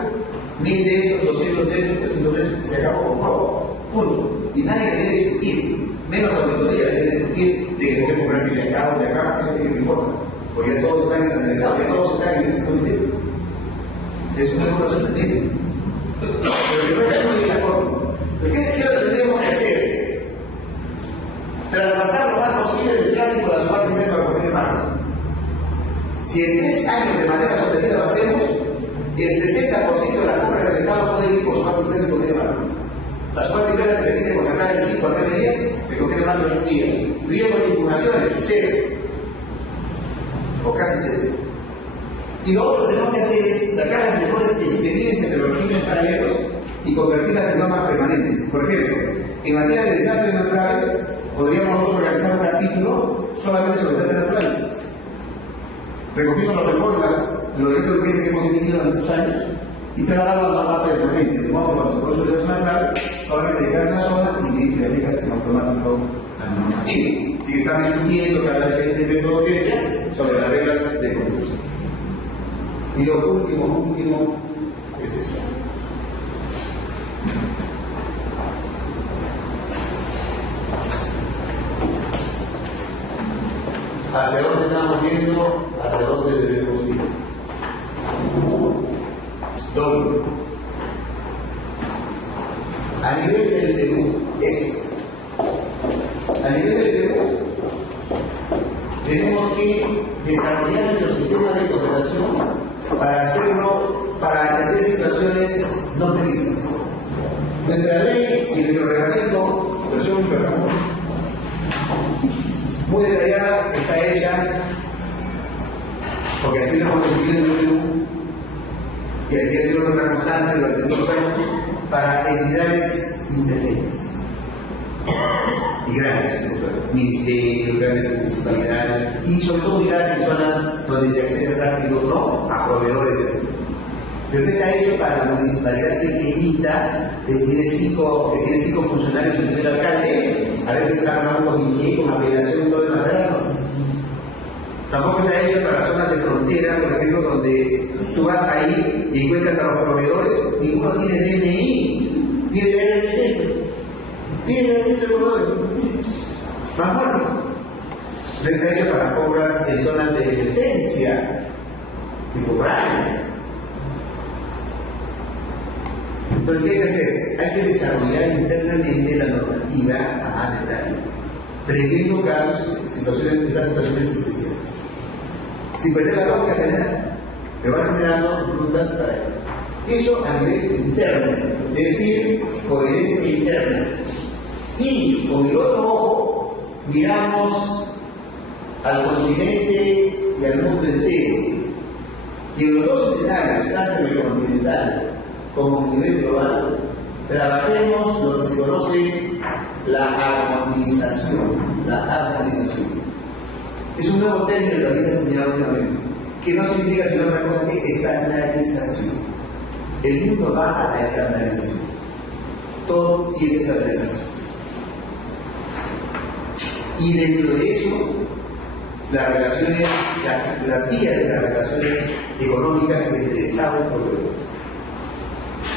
1000 de esos, 200 de esos, 300 de esos, se acabó con todo. Punto. Y nadie quiere discutir, menos auditoría quiere discutir de que tengo que comprar de acá, ¿qué me importa? Porque ya todos están estandarizados, ya todos están en ese comité. Es una información pendiente. Pero no es la forma. ¿Qué es lo que tendríamos que hacer? Traspasar lo más posible del clásico a la subasta inversa para convenio marco. Si en 3 años de manera sostenida lo hacemos, el 60% de la compra del Estado puede ir por subasta inversa y convenio marco. La subasta inversa te permite contratar en 5 a 9 días, el convenio marco es un día. Viene con impugnaciones, 0. O casi 0. Y lo otro que tenemos que hacer es sacar las mejores experiencias de los regímenes paralelos y convertirlas en normas permanentes. Por ejemplo, en materia de desastres naturales, podríamos organizar un capítulo solamente sobre desastres naturales, recogiendo los reportes, los derechos que hemos emitido en estos años y trasladarlo a la norma permanente. De modo que cuando se produce un desastre natural, solamente llegar a la zona y le aplicas en automático la norma. Y si están discutiendo cada vez que hay providencia sobre las reglas de concurso. Y lo último es eso. ¿Hacia dónde estamos yendo? ¿Hacia dónde debemos ir? Doble. A nivel del Perú, eso. A nivel del Perú, tenemos que desarrollar nuestro sistema de cooperación para hacerlo, para atender situaciones no previstas. Nuestra ley y nuestro reglamento, versión muy detallada, está hecha, porque así lo hemos decidido en el Perú, y así ha sido nuestra constante durante muchos años, para entidades independientes y grandes, ministerios, grandes municipalidades, y sobre todo ubicadas en zonas donde se accede rápido, no a proveedores. Pero no está hecho para la municipalidad pequeñita que tiene 5 funcionarios y el alcalde, a ver que se arma un comité con apelación y todo demás. Tampoco está hecho para las zonas de frontera, por ejemplo, donde tú vas ahí y encuentras a los proveedores, ninguno tiene DNI, pide el registro de proveedores. Más bueno. No está hecho para compras en zonas de emergencia, tipo Brian. Entonces, ¿qué hay que hacer? Hay que desarrollar internamente la normativa a más detalle, previendo casos, situaciones especiales. Sin perder la lógica general, pero van generando rutas para eso. Eso a nivel interno, es decir, coherencia interna. Y con el otro ojo, miramos al continente y al mundo entero. Y en los dos escenarios, tanto en el continental como a nivel global, trabajemos lo que se conoce la armonización. Es un nuevo término que también se ha acuñado últimamente, que no significa sino otra cosa que estandarización. El mundo va a la estandarización. Todo tiene estandarización. Y dentro de eso, las relaciones, las vías de las relaciones económicas entre Estado y proveedores.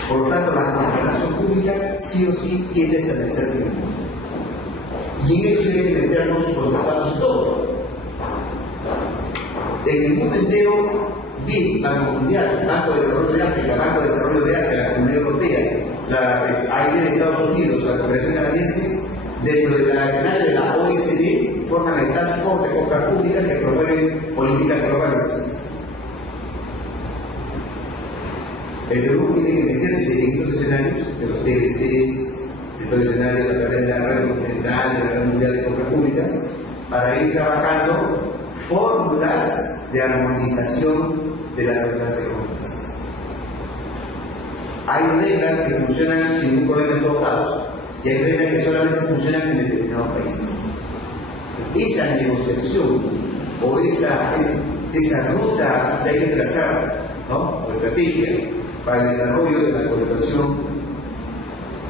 Por lo tanto, la cooperación pública sí o sí tiene que estabilizarse en el mundo. Y en ello se debe meternos con zapatos todos. En el mundo entero, BID, Banco Mundial, Banco de Desarrollo de África, Banco de Desarrollo de Asia, la Comunidad Europea, hay de Estados Unidos, la cooperación canadiense, dentro del escenario de la OECD, forman el Task Force de compras públicas que promueven políticas globales. El Perú tiene que meterse en estos escenarios de los TLCs, de estos escenarios a través de la red continental, de la red mundial de compras públicas, para ir trabajando fórmulas de armonización de las reglas de compras. Hay reglas que funcionan sin ningún problema en todos lados y hay reglas que solamente funcionan en determinados países. Esa negociación o esa ruta que hay que trazar, ¿no? O estrategia para el desarrollo de la colaboración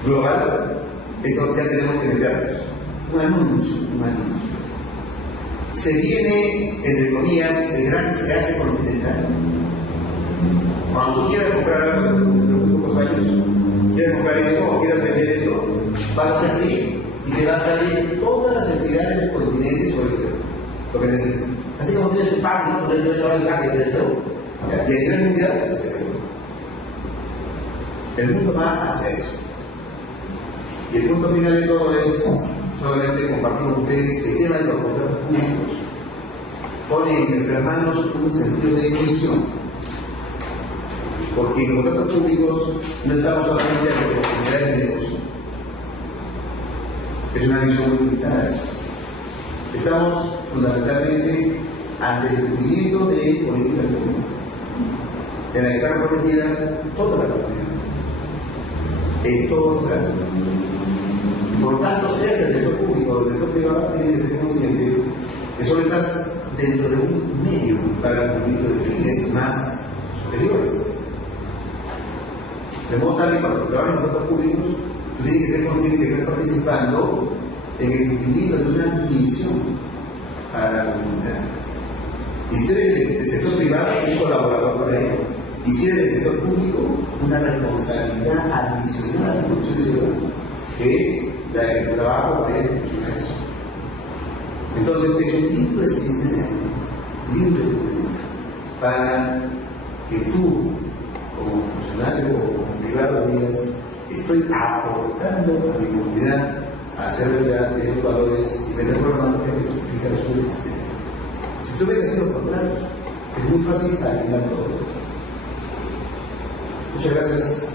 global, eso ya tenemos que meternos. Un anuncio. Se viene, entre comillas, el gran se hace continental. Cuando tú quieras comprar algo en los pocos años, quieras comprar esto o quieras vender esto, vas a salir y te va a salir todas las entidades del continente sobre esto, lo que necesitas. Así como tienes un pack, ¿no? Por ejemplo, esa el pack de todo. Y a nivel mundial, se ve. El mundo va hacia eso. Y el punto final de todo es solamente compartir con ustedes que el tema de los contratos públicos pone en nuestras manos un sentido de misión. Porque en los contratos públicos no estamos solamente ante oportunidades de negocio. Es una visión muy limitada. Estamos fundamentalmente ante el cumplimiento de políticas públicas, en la que está comprometida toda la comunidad, en todos los casos. Por lo tanto, sea del sector público o del sector privado, tiene que ser consciente que solo estás dentro de un medio para el cumplimiento de fines más superiores. De modo tal que cuando trabajas en los sectores públicos, tú tienes que ser consciente que estás participando en el cumplimiento de una misión para la comunidad. Y si eres del sector privado, un colaborador para ello. Y si eres del sector público, una responsabilidad adicional a la producción ciudadana, que es la de tu trabajo para ir a funcionar eso. Entonces, es un lindo escenario para que tú, como funcionario o como privado, digas: estoy aportando a mi comunidad a hacer realidad de esos valores y tener formas de justificar su existencia. Si tú ves así los contrarios, es muy fácil alinear todo. Muchas gracias.